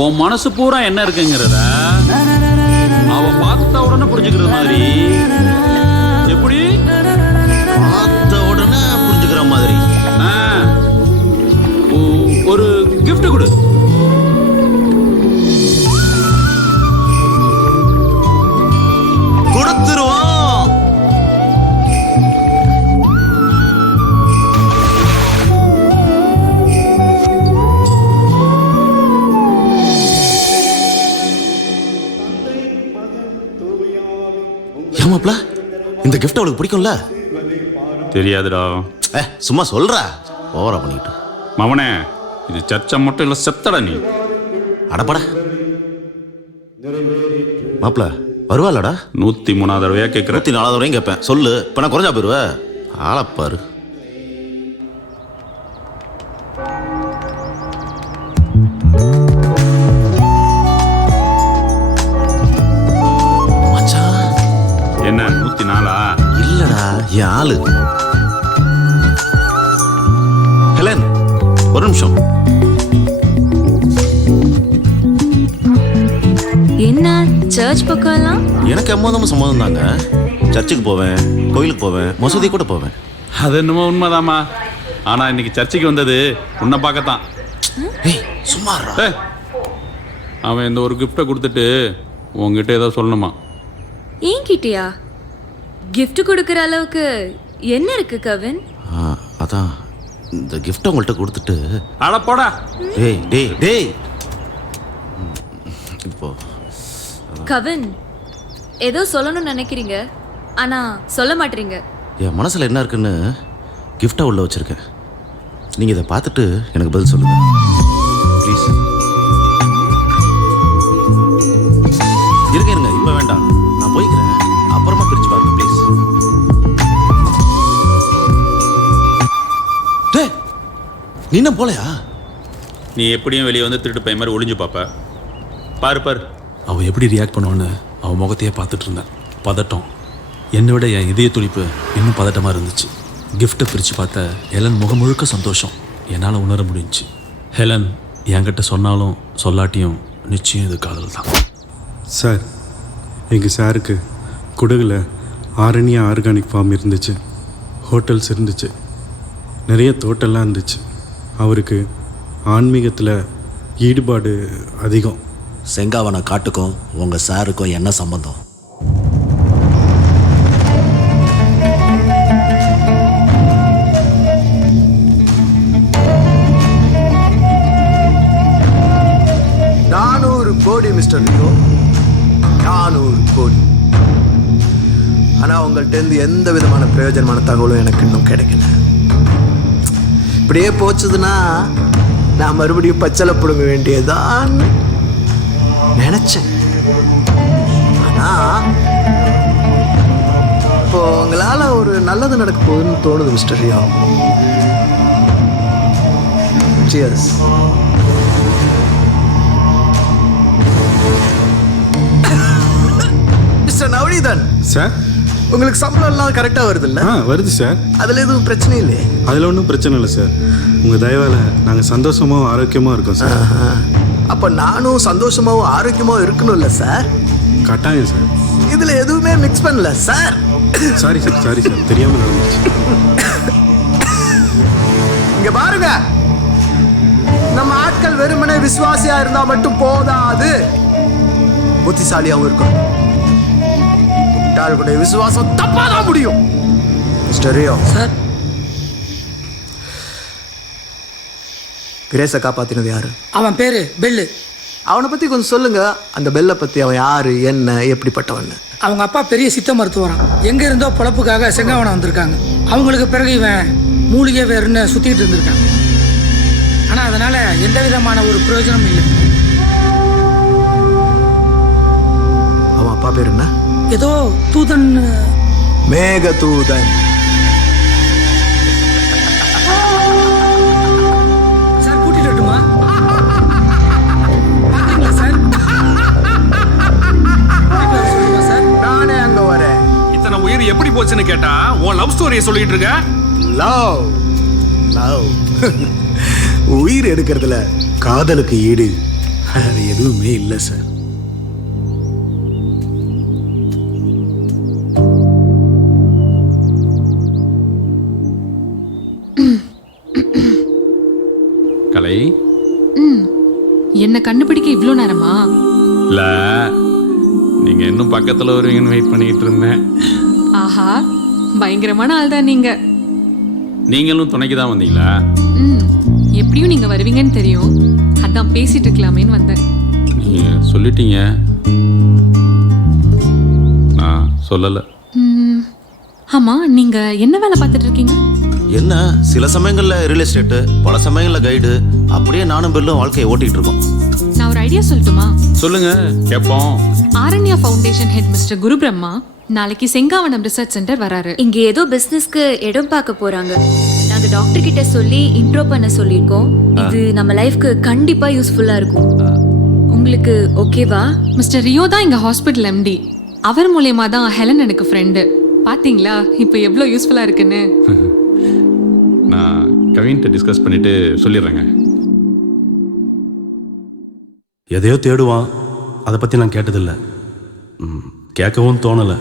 உன் மனசு பூரா என்ன இருக்குங்கிறத அவ பார்த்த உடனே புரிஞ்சுக்கிறது மாதிரி. எப்படி? பார்த்த உடனே புரிஞ்சுக்கிற மாதிரி. ஒரு கிஃப்ட் கொடு. கொடுத்துருவோம். ஏமாப்ல, இந்த கிஃப்ட் அவளுக்கு பிடிக்கும்ல? தெரியாதுடா. சும்மா சொல்ற. ஓவரா பண்ணிட்டு மவனே, இது சர்ச்சை மட்டும் இல்ல, செத்தடா நீ. அடப்பட மாப்ள, வருவாளடா? 103வது தடவையா கேட்குற? 104வது தடவையும் கேட்பேன். சொல்லு. இப்ப நான் குறைஞ்சா போயிருவ. ஆளப்பாரு. என்ன 104? இல்லடா, என் ஆளு. ஒரு நிமிஷம். என்ன சர்ச் பக்கம்லாம்? எனக்கு எம்மதமும் சம்மதம் தாங்க. சர்ச்சுக்கு போவேன், கோயிலுக்கு போவேன், மசூதி கூட போவேன். அது என்னமோ உண்மைதாம்மா. ஆனால் இன்னைக்கு சர்ச்சுக்கு வந்தது உன்னை பார்க்கத்தான். ஏய் சும்மா அவன் இந்த ஒரு கிஃப்டை கொடுத்துட்டு உங்ககிட்ட ஏதோ சொல்லணுமா? என்கிட்டயா? gift கொடுக்குற அளவுக்கு என்ன இருக்கு கவின்? அதான் இந்த கிஃப்ட் உங்கள்கிட்ட கொடுத்துட்டு. அட போடா. டேய் டேய் டேய். இப்போ கவின் ஏதோ சொல்லணும்னு நினைக்கிறீங்க, ஆனா சொல்ல மாட்டீங்க. என் மனசில் என்ன இருக்குன்னு கிஃப்டாக உள்ள வச்சுருக்கேன். நீங்கள் இதை பார்த்துட்டு எனக்கு பதில் சொல்லுங்கள் ப்ளீஸ். இருங்க இப்போ வேண்டாம், நான் போய்க்கிறேன். அப்புறமா பிரித்து பாருங்க ப்ளீஸ். டேய் நீ என்ன போலையா? நீ எப்படியும் வெளியே வந்து திருட்டு பையன் மாதிரி ஒளிஞ்சு பார்ப்ப. பாரு பாரு அவள் எப்படி ரியாக்ட் பண்ணுவான்னு அவன் முகத்தையே பார்த்துட்டு இருந்தேன். பதட்டம். என்னை விட என் இதய துடிப்பு இன்னும் பதட்டமாக இருந்துச்சு. கிஃப்ட்டை பிரித்து பார்த்த ஹெலன் முகம் முழுக்க சந்தோஷம் என்னால் உணர முடிஞ்சுச்சு. ஹெலன் என்கிட்ட சொன்னாலும் சொல்லாட்டியும் நிச்சயம் இது காதல் தான். சார், எங்கள் சாருக்கு குடகுல ஆரண்யா ஆர்கானிக் ஃபார்ம் இருந்துச்சு, ஹோட்டல்ஸ் இருந்துச்சு, நிறைய தோட்டம்லாம் இருந்துச்சு. அவருக்கு ஆன்மீகத்தில் ஈடுபாடு அதிகம். செங்காவன காட்டுக்கும் உங்கள் சாருக்கும் என்ன சம்பந்தம்? கோடி மிஸ்டர் லியோ, 400 கோடி. ஆனால் உங்கள்கிட்ட எந்த விதமான பிரயோஜனமான தகவலும் எனக்கு இன்னும் கிடைக்கல. இப்படியே போச்சுதுன்னா நான் மறுபடியும் பச்சளை பிடுங்க வேண்டியதான் நினைச்சேன். ஆனால் இப்போ உங்களால் ஒரு நல்லது நடக்க போகுதுன்னு தோணுது mister Leo. Cheers. Mister Navaneethan sir, உங்களுக்கு சம்பளம் எல்லாம் கரெக்டாக வருது இல்லை? வருது சார். அதில் எதுவும் பிரச்சனை இல்லை? அதில் ஒன்றும் பிரச்சனை இல்லை சார். உங்கள் தயவால் நாங்கள் சந்தோஷமாகவும் ஆரோக்கியமாக இருக்கோம் சார். அப்போ நானும் சந்தோஷமாகவும் ஆரோக்கியமாகவும் இருக்கணும்ல சார்? கட்டாயம் சார். இதில் எதுவுமே மிக்ஸ் பண்ணல sir. Sorry sir, sorry sir, தெரியாமல் நடந்துச்சு. இங்கே பாருங்க, நம்ம ஆட்கள் வெறுமனே விசுவாசியாக இருந்தால் மட்டும் போதாது, புத்திசாலியாகவும் இருக்கணும். முட்டாளுடைய விசுவாசம் தப்பாதான் முடியும். மிஸ்டர் ரியோ சார், கிரேஸை காப்பாத்தினது யாரு? அவன் பேரு பெல்லு. அவனை பத்தி கொஞ்சம் சொல்லுங்க. அந்த பெல்லை பத்தி அவன் யாரு, என்ன, எப்படிப்பட்டவன்? அவங்க அப்பா பெரிய சித்த மருத்துவரான். எங்க இருந்தோ பொழப்புக்காக செங்காவனம் வந்திருக்காங்க. அவங்களுக்கு பிறகு இவன் மூலிகை வேறுன்னு சுத்திட்டு இருந்திருக்கான். ஆனா அதனால எந்த விதமான ஒரு பிரயோஜனமும் இல்லை. அவன் அப்பா பேர் என்ன? ஏதோ தூதன். மேக தூதன். சார் கூட்டிட்டு வரட்டுமா? சார் நானே அங்க வரேன். இத்தனை உயிர் எப்படி போச்சுன்னு கேட்டா உன் லவ் ஸ்டோரியை சொல்லிட்டு இருக்க. லவ் லவ் உயிர் எடுக்கிறதுல காதலுக்கு ஈடு அது எதுவுமே இல்லை சார். கலை, என்ன கண்டுபிடிக்க இவ்வளோ நேரமா? இல்ல, நீங்க இன்னும் பக்கத்துல வருவீங்கன்னு வெயிட் பண்ணிட்டு இருந்தேன். ஆஹா, பயங்கரமான ஆள் தான் நீங்க. நீங்களும் துணைக்கு தான் வந்தீங்களா? எப்படியும் நீங்க வருவீங்கன்னு தெரியும், அதான் பேசிட்டு இருக்கலாமேன்னு வந்தேன். நீங்க சொல்லிட்டீங்க, நான் சொல்லல. ஆமா, நீங்க என்ன வேலை பார்த்துட்டு இருக்கீங்க? என்ன, சில சமயங்களில் ரியல் எஸ்டேட்டு, பல சமயங்களில் கைடு, அப்படியே நானும் பெல்லும் வாழ்க்கையை ஓட்டிகிட்டு இருக்கோம். நான் ஒரு ஐடியா சொல்லட்டுமா? சொல்லுங்க, கேட்போம். ஆரண்யா ஃபவுண்டேஷன் ஹெட் மிஸ்டர் குரு பிரம்மா நாளைக்கு செங்காவனம் ரிசர்ச் சென்டர் வராரு. இங்க ஏதோ பிசினஸ்க்கு இடம் பார்க்க போறாங்க. நாங்க டாக்டர் கிட்ட சொல்லி இன்ட்ரோ பண்ண சொல்லியிருக்கோம். இது நம்ம லைஃப்க்கு கண்டிப்பா யூஸ்ஃபுல்லா இருக்கும். உங்களுக்கு ஓகேவா? மிஸ்டர் ரியோ தான் எங்க ஹாஸ்பிட்டல் எம்டி. அவர் மூலியமா தான் ஹெலன் எனக்கு ஃப்ரெண்டு. பாத்தீங்களா இப்போ எவ்வளோ யூஸ்ஃபுல்லா இருக்குன்னு? நான் கவின்கிட்ட டிஸ்கஸ் பண்ணிவிட்டு சொல்லிடுறேங்க. எதையோ தேடுவான், அதை பற்றி நான் கேட்டதில்லை, கேட்கவும் தோணலை.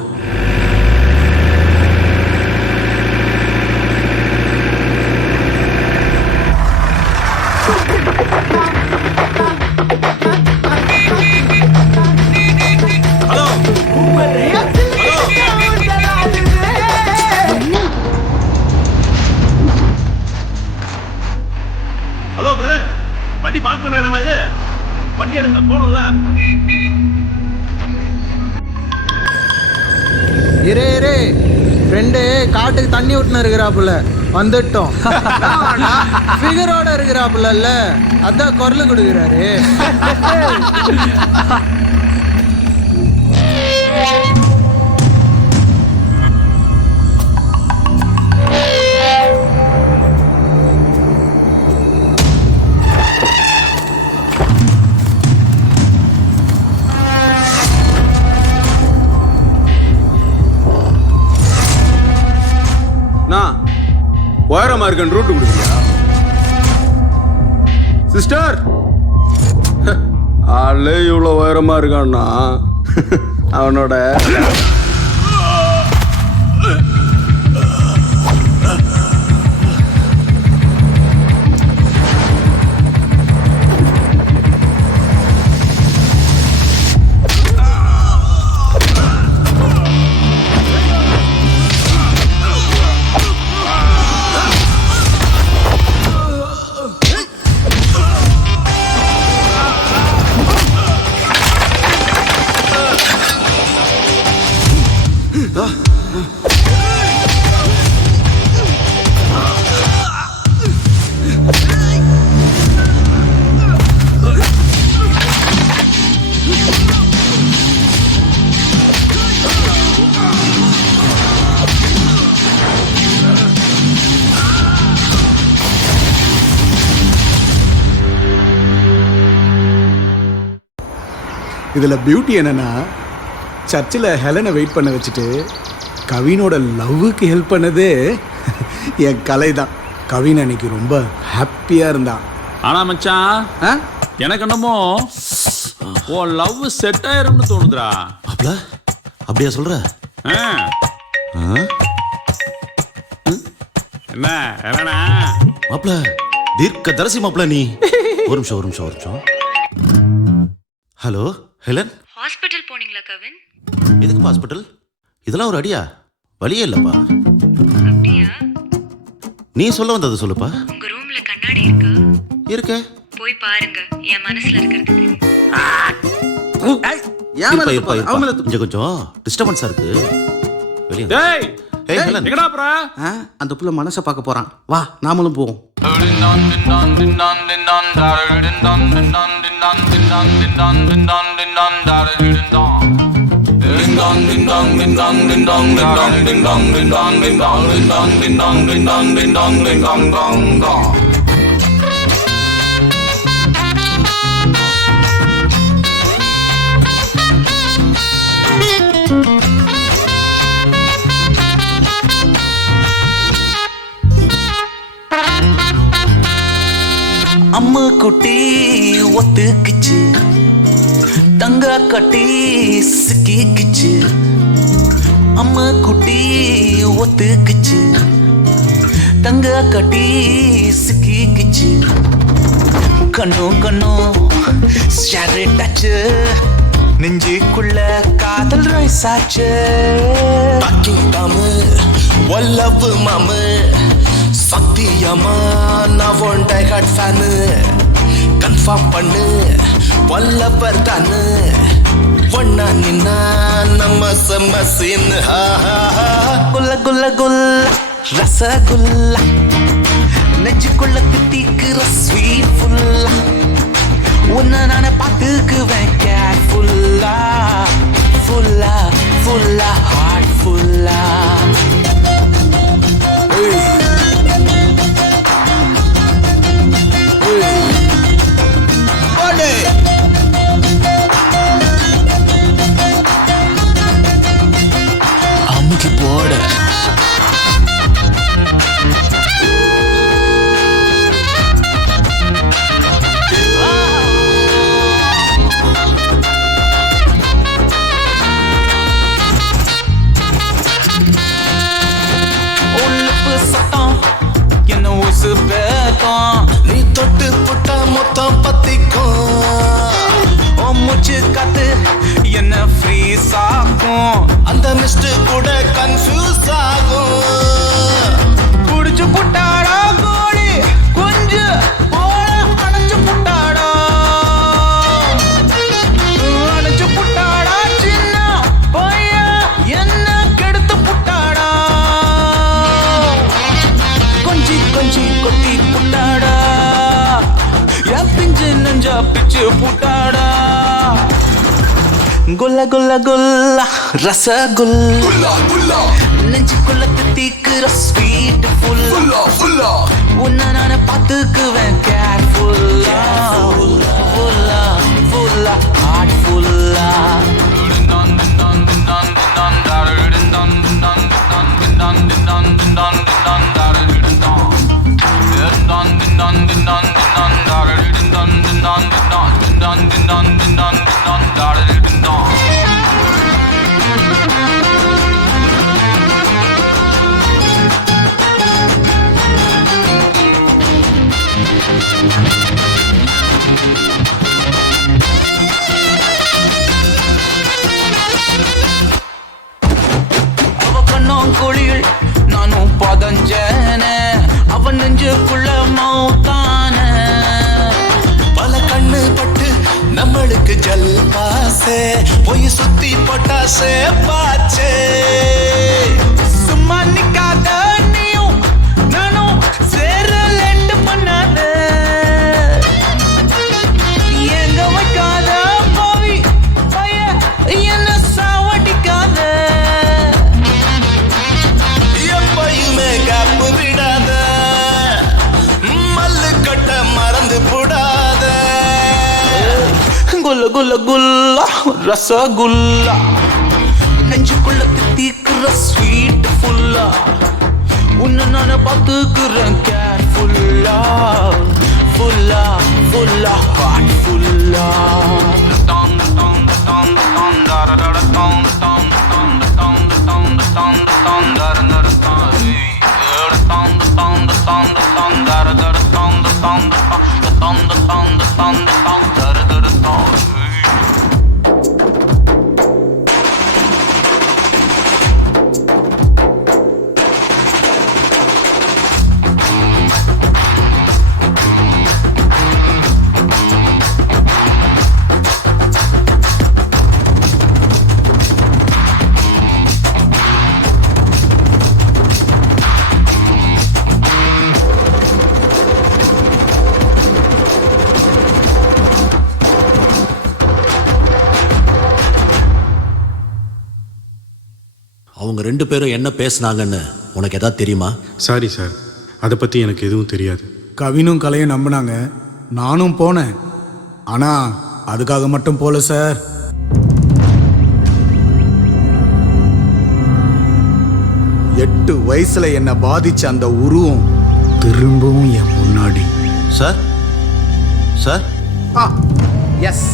ஹலோ பிரதர், வண்டி பார்க் பண்ணுறேன், இது வண்டி எடுக்க போகணும்ல. இரு ஃப்ரெண்டு காட்டுக்கு தண்ணி விட்டுன்னு இருக்கிறாப்புல, வந்துட்டோம். ஃபிகரோட இருக்கிறாப்புல, அதான் குரல் கொடுக்குறாரு. உயரமா இருக்க ரூட் கொடுக்குறியா சிஸ்டர்? ஆளே இவ்வளோ உயரமா இருக்கான்னா அவனோட இதில் பியூட்டி என்னன்னா, சர்ச்சில் ஹெலனை வெயிட் பண்ண வச்சுட்டு கவினோட லவ்வுக்கு ஹெல்ப் பண்ணது என் கலை தான். கவின் அன்னைக்கு ரொம்ப ஹாப்பியாக இருந்தான். ஆனால் மச்சான், எனக்கு என்னமோ உன் லவ் செட் ஆயிரும்னு தோணுதுடா. மாப்ள, அப்படியா சொல்ற? என்ன மாப்ள, தீர்க்க தரிசி மாப்ள நீ. ஒரு நிமிஷம். ஹலோ ஹெலன், ஹாஸ்பிட்டல் போனீங்களா கவின்? எதுக்கு ஹாஸ்பிட்டல்? இதெல்லாம் ஒரு அடியா? வழியே இல்லப்பா. அப்படியா? நீ சொல்ல வந்தது சொல்லுப்பா. உங்க ரூம்ல கண்ணாடி இருக்கா? இருக்க, போய் பாருங்க, என் மனசுல இருக்கிறது. இங்க கொஞ்சம் டிஸ்டர்பன்ஸா இருக்கு. வெளியே டேய், எங்கடா போற? அந்த புள்ள மனசை பார்க்க போறான், வா நாமளும் போவோம். அம்மா குட்டி ஒத்துக்குச்சு, தங்க கட்டி சிக்கிக்குச்சு. அம்மா குட்டி ஒத்துக்குச்சு, தங்க கட்டி சிக்கிக்குச்சு. கண்ணும் ஷேரட்டாச்சு, நெஞ்சுக்குள்ள காதல் ரைசாச்சு. வல்லவு மாமு சத்தியமா நான் one die hard fan. Confirm பண்ணு வல்லவர் தானு, ஒன்னா நின்னா நம்ம செம்ம சீனு. குல்ல குல்ல குல்ல ரசகுல்லா, நெஞ்சுக்குள்ள தித்திக்கிற ஸ்வீட் ஃபுல்லா. உன்னை நானே பார்த்துக்குவேன் கேர்ஃபுல்லா, ஃபுல்லா ஃபுல்லா ஹார்ட் ஃபுல்லா. அமுக்கி போட மூச்சு காத்து என்ன ஃப்ரீஸ் ஆகும் அந்த மிஸ்ட் கூட கன்ஃபியூஸ் ஆகும் புடிச்சு புட்டாடா கோழி கொஞ்சம் போல அணைச்சு புட்டாடா அணைச்சு புட்டாடா சின்ன பையன் என்ன கெடுத்து புட்டாடா கொஞ்சி கொஞ்சி கொட்டி புட்டாடா என் பிஞ்சு நெஞ்சா பிச்சு புட்டாடா குல்ல குல்ல குல்ல ரசகுல்லா நெஞ்சுக்குள்ள தித்திக்குற ஸ்வீட் ஃபுல்லா உன்னை நான் பார்த்துக்குவேன் கேர்ஃபுல்லா ஃபுல்லா ஃபுல்லா ஹார்ட் ஃபுல்லா அவ கண்ணோம் குளிர் நானும் பதஞ்சன அவன் நெஞ்சுக்குள்ள மௌத்தான பல கண்ணு பட்டு நம்மளுக்கு ஜல் பாசே போய் சுத்தி பொட்டாசே பாச்சே சும்மா நிக்காத நீயும் நானும் சேர லேட் பண்ணாத எங்க வைக்காத பாவி பைய என்ன சாவடிக்காத எப்பயுமே காப்பு விடாத மல்லு கட்ட மறந்து போடாத குல்ல குல்ல குல்லா ரசகுல்லா நெஞ்சுக்குள்ள தித்திக்குற ஸ்வீட் ஃபுல்லா உன்னை நான் பார்த்துக்குறேன் கேர்ஃபுல்லா ஃபுல்லா ஃபுல்லா ஹார்ட் ஃபுல்லா அவங்க ரெண்டு பேரும் என்ன பேசுனாங்கன்னு உனக்கு எதாவது தெரியுமா? சாரி சார், அதை பற்றி எனக்கு எதுவும் தெரியாது. கவினும் கலையும் நம்பினாங்க, நானும் போனேன். ஆனால் அதுக்காக மட்டும் போல சார். எட்டு வயசுல என்னை பாதிச்ச அந்த உருவம் திரும்பவும் என் முன்னாடி. Sir sir yes,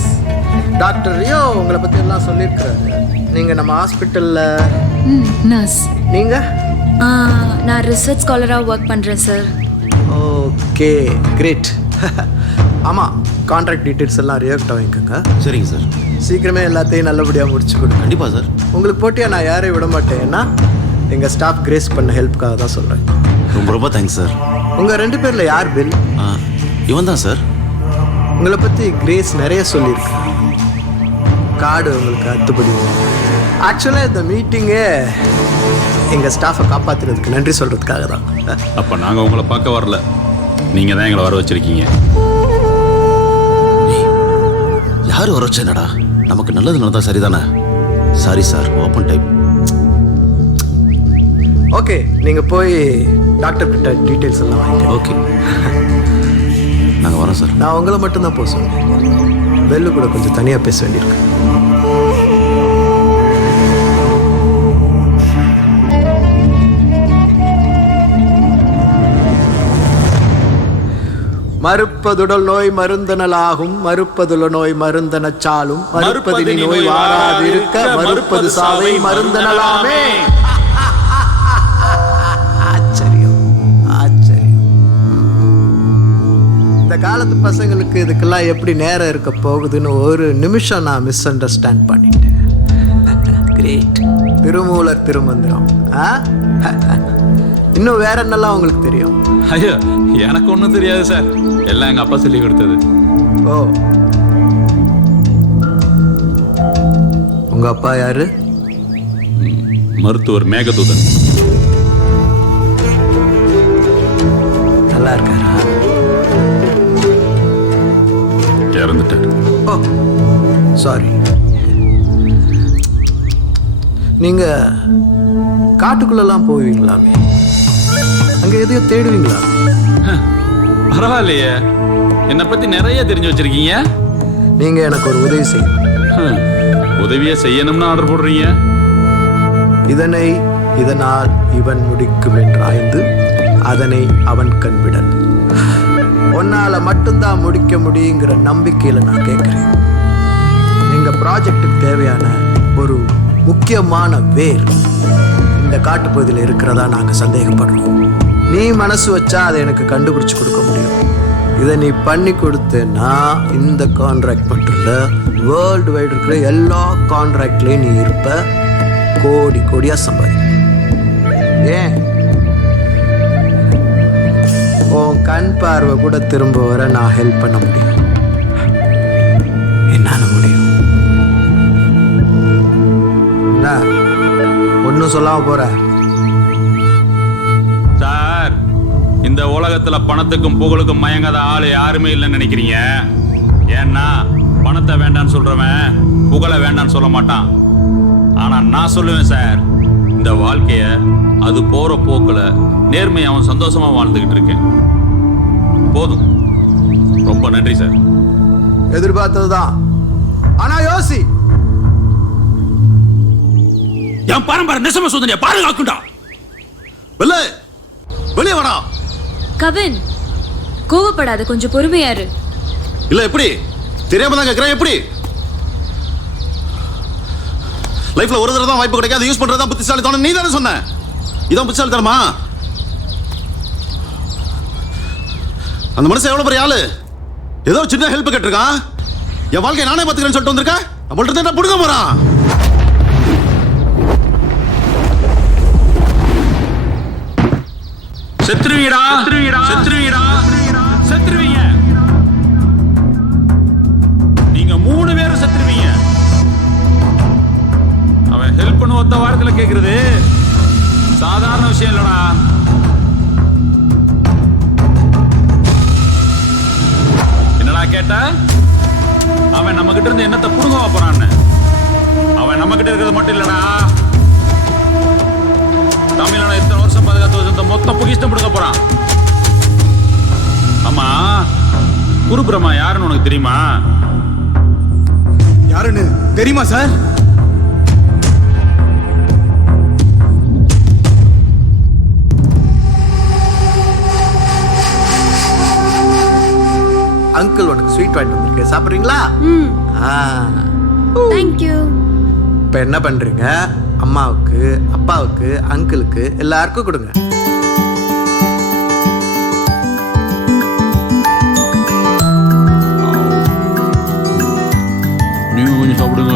doctor Rio உங்களை பற்றி எல்லாம் சொல்லியிருக்கிறாரு. நீங்கள் நம்ம ஹாஸ்பிட்டலில் நர்ஸ். நீங்கள்? நான் ரிசர்ச் ஸ்காலராக ஒர்க் பண்ணுறேன் சார். Okay, great. ஆமாம், கான்ட்ராக்ட் டீட்டெயில்ஸ் எல்லாம் ரியாக்ட் வாங்கிக்கோங்க. சரிங்க சார். சீக்கிரமே எல்லாத்தையும் நல்லபடியாக முடிச்சு கொடுங்க. கண்டிப்பாக சார். உங்களுக்கு போட்டியாக நான் யாரையும் விட மாட்டேன்னா எங்கள் ஸ்டாஃப் கிரேஸ் பண்ண ஹெல்ப்புக்காக தான் சொல்கிறேன். ரொம்ப ரொம்ப தேங்க்ஸ் சார். உங்கள் ரெண்டு பேரில் யார் பில்? இவன் தான் சார். உங்களை பற்றி கிரேஸ் நிறைய சொல்லியிருக்கு. கார்டு உங்களுக்கு அத்துப்படி. ஆக்சுவலாக இந்த மீட்டிங்கே எங்கள் ஸ்டாஃபை காப்பாற்றுறதுக்கு நன்றி சொல்கிறதுக்காக தான். அப்போ நாங்கள் உங்களை பார்க்க வரல, நீங்கள் தான் எங்களை வர வச்சுருக்கீங்க. யார் வர வச்சேனடா? நமக்கு நல்லது நடந்தா சரிதானே? Sorry sir, open type. Okay, நீங்கள் போய் டாக்டர் கிட்ட டீட்டெயில்ஸ் எல்லாம் வாங்கிக்க. ஓகே, நாங்கள் வரோம் சார். நான் உங்களை மட்டும்தான் போக சொன்னேன். பெல்லு கூட கொஞ்சம் தனியாக பேச வேண்டியிருக்கு. மறுப்பதுடல் நோய் மருந்தனலாகும், மறுப்பதுல நோய் மருந்தனச்சாலும், மறுப்பதினி நோய் வாராதிருக்க மறுப்பது சாவை மருந்தனலாமே. ஆச்சரியம், ஆச்சரியம். இந்த காலத்து பசங்களுக்கு இதுக்கெல்லாம் எப்படி நேரம் இருக்க போகுதுன்னு ஒரு நிமிஷம் நான் மிஸ் அண்டர்ஸ்டாண்ட் பண்ணிட்டேன். கிரேட். திருமூலர் திருமந்திரம். இன்னும் வேற என்னெல்லாம் உங்களுக்கு தெரியும்? ஐயோ, எனக்கு ஒன்றும் தெரியாது சார், எல்லாம் எங்கள் அப்பா சொல்லி கொடுத்தது. ஓ, உங்க அப்பா யாரு? மருத்துவர் மேகதூதன். நல்லா இருக்காரா? இறந்துட்டார். ஓ சாரி. நீங்க காட்டுக்குள்ளெல்லாம் போவீங்களாமே, அங்க எதையோ தேடுவீங்களா? பரவாயில்லையே, என்னை பத்தி நிறைய தெரிஞ்சு வச்சிருக்கீங்க. நீங்க எனக்கு ஒரு உதவி செய்யணும். உதவியை செய்யணும்னு ஆர்டர் போடுறீங்க. இதனால் இவன் முடிக்கும் என்றாய்ந்து அதனை அவன் கண்விடல். உன்னால மட்டும்தான் முடிக்க முடியுங்கிற நம்பிக்கையில நான் கேட்கிறேன். எங்க ப்ராஜெக்டுக்கு தேவையான ஒரு முக்கியமான வேர் இந்த காட்டுப்பகுதியில் இருக்கிறதா நாங்க சந்தேகப்படுறோம். நீ மனசு வச்சா அதை எனக்கு கண்டுபிடிச்சு கொடுக்க முடியும். இதை நீ பண்ணி கொடுத்தேன்னா இந்த கான்ட்ராக்ட் மட்டும் இல்லை, வேர்ல்டு வைடு இருக்கிற எல்லா கான்ட்ராக்ட்லேயும் நீ இருப்ப, கோடி கோடியா சம்பாதி. ஏன் உன் கண் பார்வை கூட திரும்ப வர நான் ஹெல்ப் பண்ண முடியும். என்னால முடியும். ஒன்னும் சொல்லாம போற சார், இந்த உலகத்துல பணத்துக்கும் புகழுக்கும் மயங்காத ஆளு யாருமே இல்லைன்னு நினைக்கிறீங்க. ஏன்னா பணத்தை வேண்டான்னு சொல்றவன் புகழை வேண்டான்னு சொல்ல மாட்டான். ஆனா நான் சொல்லுவேன் சார், இந்த வாழ்க்கைய அது போற போக்குல நேர்மை அவன் சந்தோஷமா வாழ்ந்துகிட்டு இருக்கேன். போதும், ரொம்ப நன்றி சார். எதிர்பார்த்ததுதான். ஆனா யோசி, என் பரம்பரை நெசம சோதனையை பாதுகாக்குண்டா. வெளியே வாடா. கவின், கோவப்படாத, கொஞ்சம் பொறுமையாரு. இல்ல எப்படி தெரியாம தான் கேக்குறேன். எப்படி லைஃப்ல ஒரு தடவை தான் வாய்ப்பு கிடைக்காது, யூஸ் பண்றதா புத்திசாலித்தனம். நீ தானே சொன்ன இதான் புத்திசாலித்தனமா? அந்த மனுஷன் எவ்வளவு பெரிய ஆளு, ஏதோ சின்ன ஹெல்ப் கேட்டிருக்கான். என் வாழ்க்கையை நானே பார்த்துக்கிறேன்னு சொல்லிட்டு வந்திருக்கேன். நம்மள்ட்ட என்ன புடுங்க போறான்? செத்துருவீடா, செத்துருவீடா, செத்துருவீங்க. நீங்க 3 பேரும் செத்துருவீங்க. அவன் ஹெல்ப் பண்ண ஒத்த வாரத்துல கேக்குறது சாதாரண விஷயம் இல்லடா. என்னடா கேட்ட? அவன் நம்ம கிட்ட இருந்து என்னத்தை புடுங்க போறான்னு. அவன் நம்ம கிட்ட இருக்கிறது மட்டும் இல்லடா, தமிழ்நாடு இத்தனை வருஷம் பாதுகாத்து மொத்த பொக்கிஷ்டம் கொடுக்க போறான். ஆமா, குரு பிரம்மா யாருன்னு உனக்கு தெரியுமா? யாருன்னு தெரியுமா சார்? அங்கிள் உனக்கு ஸ்வீட் வாங்கிட்டு வந்திருக்கேன், சாப்பிட்றீங்களா? தேங்க்யூ. இப்போ என்ன பண்றீங்க? அம்மாவுக்கு, அப்பாவுக்கு, அங்கிளுக்கு எல்லாருக்கும் கொடுங்க. நீங்க கொஞ்சம் சாப்பிடுங்க.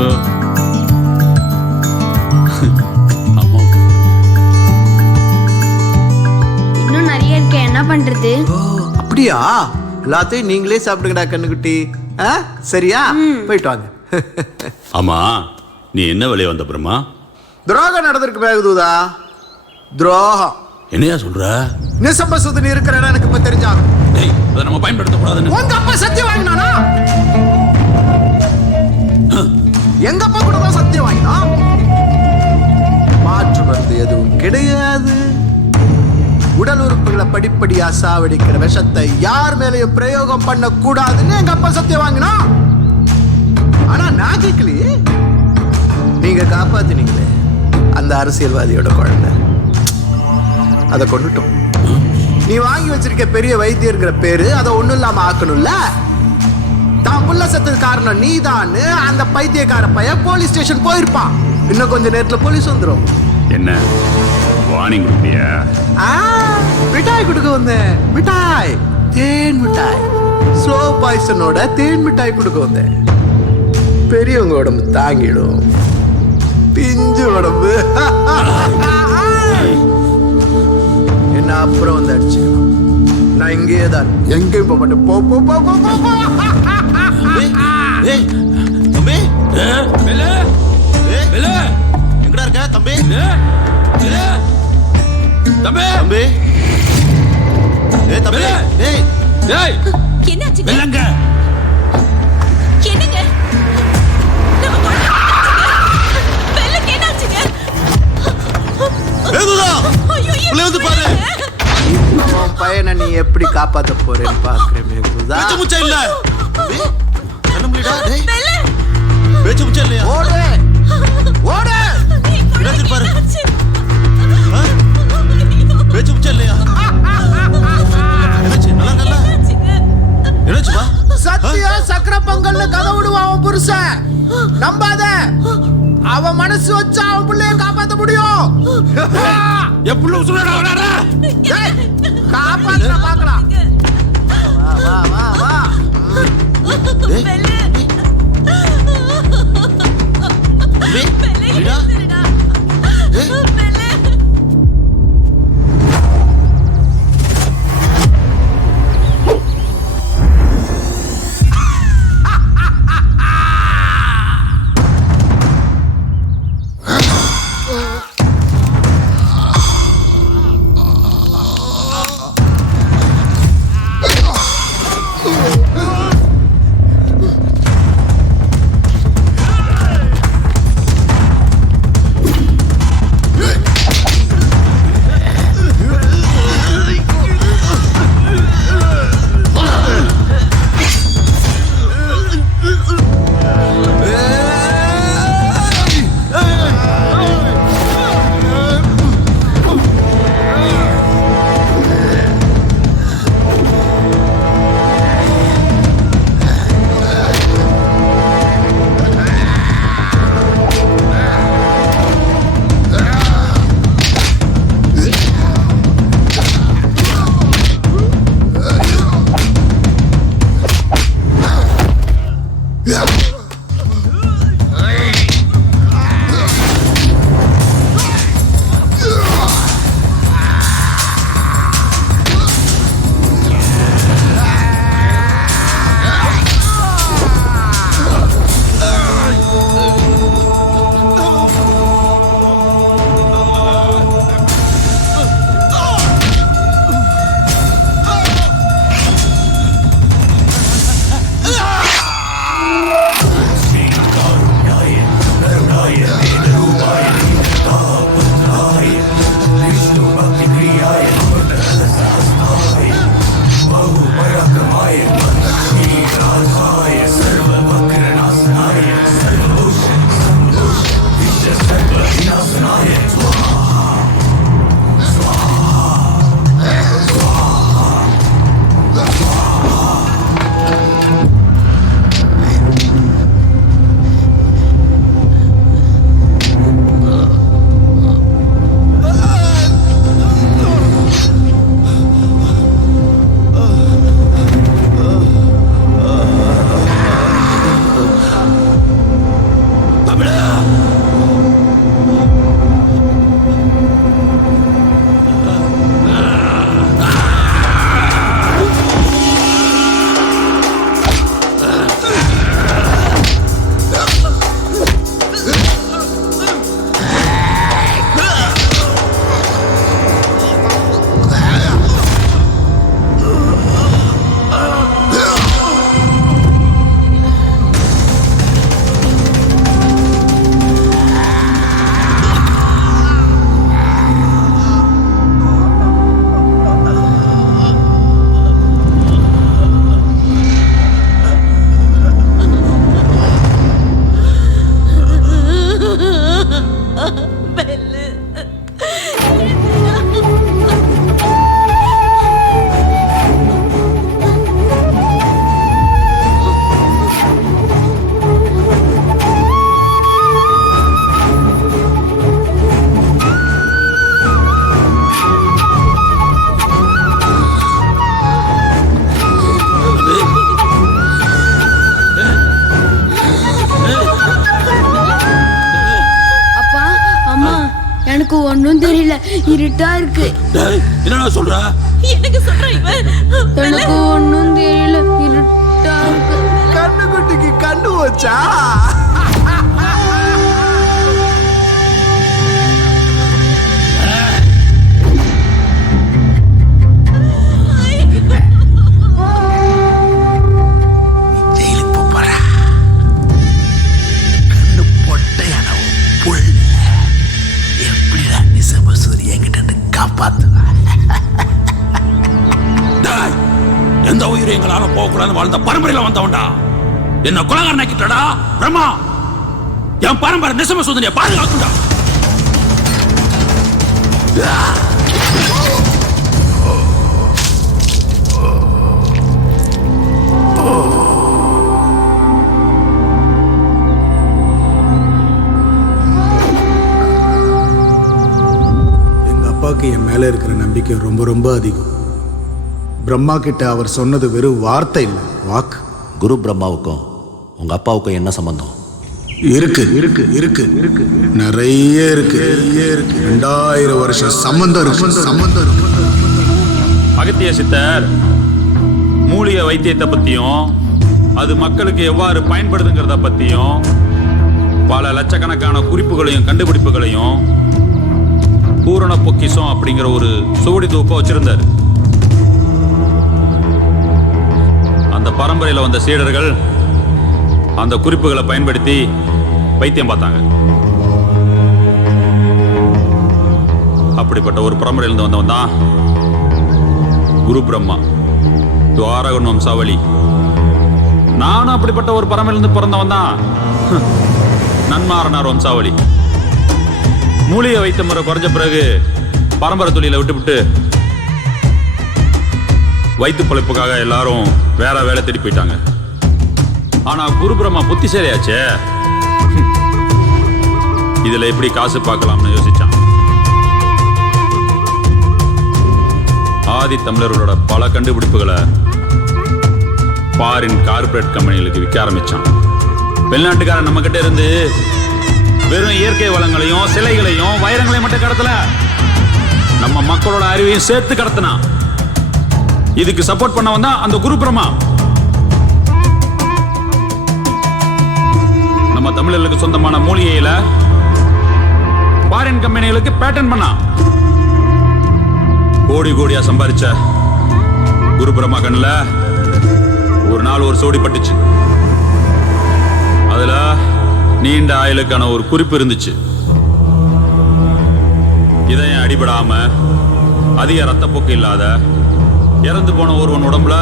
இன்னும் நிறைய இருக்கு, என்ன பண்றது? அப்படியா? எல்லாத்தையும் நீங்களே சாப்பிடுங்கடா கண்ணுக்குட்டி. சரியா? போயிட்டு வாங்க. ஆமா, நீ என்ன வேலையை வந்த பிரம்மா? துரோகம் நடந்திருக்கு மேகதூதா. துரோகம். என்னையா சொல்ற? நிசம்ப சுதனி இருக்கிற இடம் எனக்கு இப்ப தெரிஞ்சாகும். அதை நம்ம பயன்படுத்த கூடாதுன்னு உங்க அப்பா சத்தியம் வாங்கினானா? எங்க அப்பா கூட தான் சத்தியம் வாங்கினா. மாற்று மருந்து எதுவும் கிடையாது. உடல் உறுப்புகளை படிப்படியா சாவடிக்கிற விஷத்தை யார் மேலையும் பிரயோகம் பண்ண கூடாதுன்னு எங்க அப்பா சத்தியம் வாங்கினா. ஆனா நான் கேட்கலையே. நீங்க காப்பாத்தினீங்களே அந்த அரசியல்வாதியோட குழந்தை, அதை கொண்டுட்டோம். நீ வாங்கி வச்சிருக்க பெரிய வைத்தியர்கிற பேரு அதை ஒண்ணும் இல்லாம ஆக்கணும்ல. தான் புள்ள சத்துக்கு காரணம் நீதான்னு அந்த பைத்தியக்கார பையன் போலீஸ் ஸ்டேஷன் போயிருப்பான். இன்னும் கொஞ்ச நேரத்துல போலீஸ் வந்துடும். என்ன வார்னிங் கொடுப்பியா? மிட்டாய் கொடுக்க வந்தேன். மிட்டாய், தேன் மிட்டாய். ஸ்லோ பாய்சனோட தேன் மிட்டாய் கொடுக்க வந்தேன். பெரியவங்க உடம்பு தாங்கிடும், பிஞ்சு உடம்பு என்ன அப்புறம் வந்து அடிச்சுக்கலாம். நான் இங்கேயே தான், எங்கேயும் போக மாட்டேன். போ போ போ போ போ. தம்பி வெள்ளு வெள்ளு எங்கடா இருக்க தம்பி? தம்பி தம்பி தம்பி டேய் என்னாச்சு? வெள்ளங்க என்னங்க? வெள்ளக்கு என்னாச்சுங்க? வந்து பாரு. உன் பையனை நீ எப்படி காப்பாத்த போறேன்னு பாக்குறேன் மேகுதா. பேச்சு முச்சா இல்ல கண்ண முடிடா. டேய் பேச்சு முச்சா இல்லையா? ஓடு ஓடு. என்ன பாரு. பேச்சு முச்சா இல்லையா? என்னாச்சு? நல்லா இருக்கல? என்னாச்சுமா? சத்தியா சக்கர பொங்கல்னு கதை விடுவான் அவன் புருஷன். நம்பாத. அவன் மனசு வச்சா அவன் பிள்ளைய காப்பாத்த முடியும். எப்படி உசுரடா வராடா? காப்பாத்த பார்க்கலாம். வா வா வா வா. டேய் விடா. டேய் ஒன்றும் தெரியல, இருட்டா இருக்கு. என்னடா சொல்ற? என்னங்க சொல்ற இவன்? எனக்கு ஒன்றும் தெரியல, இருட்டா இருக்கு. கண்ணுக்குட்டிக்கு கண்ணு வச்சா எந்த உயிரும் எங்களால போகக்கூடாது வாழ்ந்த பரம்பரையில வந்தவன்டா. என்ன கொலகாரன் ஆக்கிட்டடா பிரம்மா. என் பரம்பரை நிசம சூதனையை பாதுகாக்குண்டா. எங்க அப்பாவுக்கு என் மேல இருக்கிற நம்பிக்கை ரொம்ப ரொம்ப அதிகம். பிரம்மா கிட்ட அவர் சொன்னது வெறும் வார்த்தை இல்லை, வாக்கு. குரு பிரம்மாவுக்கும் உங்க அப்பாவுக்கும் என்ன சம்பந்தம்? இருக்கு இருக்கு இருக்கு இருக்கு நிறைய இருக்கு 2000 வருஷம் சம்பந்தம் இருக்கு. அகத்திய சித்தர் மூலிகை வைத்தியத்தை பத்தியும் அது மக்களுக்கு எவ்வாறு பயன்படுதுங்கிறத பத்தியும் பல லட்சக்கணக்கான குறிப்புகளையும் கண்டுபிடிப்புகளையும் பூரண பொக்கிஷம் அப்படிங்கிற ஒரு சுவடி தொகுப்பை வச்சிருந்தார். அந்த பரம்பரையில் வந்த சீடர்கள் அந்த குறிப்புகளை பயன்படுத்தி வைத்தியம் பார்த்தாங்க. அப்படிப்பட்ட ஒரு பரம்பரையிலிருந்து வந்தவன் தான் குரு பிரம்மா, துவாரகன் வம்சாவளி. நானும் அப்படிப்பட்ட ஒரு பரம்பரையிலிருந்து பிறந்தவன் தான் நன்மாரனார் வம்சாவளி. மூலிகை வைத்த முறை குறைஞ்ச பிறகு பரம்பரை தொழிலை விட்டுவிட்டு வயிற்று பிழைப்புக்காக எல்லாரும் வேற வேலை தேடி போயிட்டாங்க. ஆனா குரு பிரம்மா புத்திசாலியாச்சே, இதுல எப்படி காசு பார்க்கலாம்னு யோசிச்சான். ஆதி தமிழர்களோட பல கண்டுபிடிப்புகளை ஃபாரின் கார்பரேட் கம்பெனிகளுக்கு விற்க ஆரம்பிச்சான். வெளிநாட்டுக்காரன் நம்ம கிட்ட இருந்து வெறும் இயற்கை வளங்களையும் சிலைகளையும் வைரங்களையும் மட்டும் கடத்தல, நம்ம மக்களோட அறிவையும் சேர்த்து கடத்தினான். இதுக்கு சப்போர்ட் பண்ண வந்தா அந்த குரு பிரம்மா. நம்ம தமிழர்களுக்கு சொந்தமான மூலிகையில ஃபாரின் கம்பெனிகளுக்கு பேட்டன் பண்ணான். கோடி கோடியா சம்பாதிச்ச குரு பிரம்மா கண்ணுல ஒரு நாள் ஒரு சோடி பட்டுச்சு. அதுல நீண்ட ஆயுளுக்கான ஒரு குறிப்பு இருந்துச்சு. இதயம் அடிபடாம அதிக ரத்தப்போக்கு இல்லாத இறந்து போன ஒருவன் உடம்புல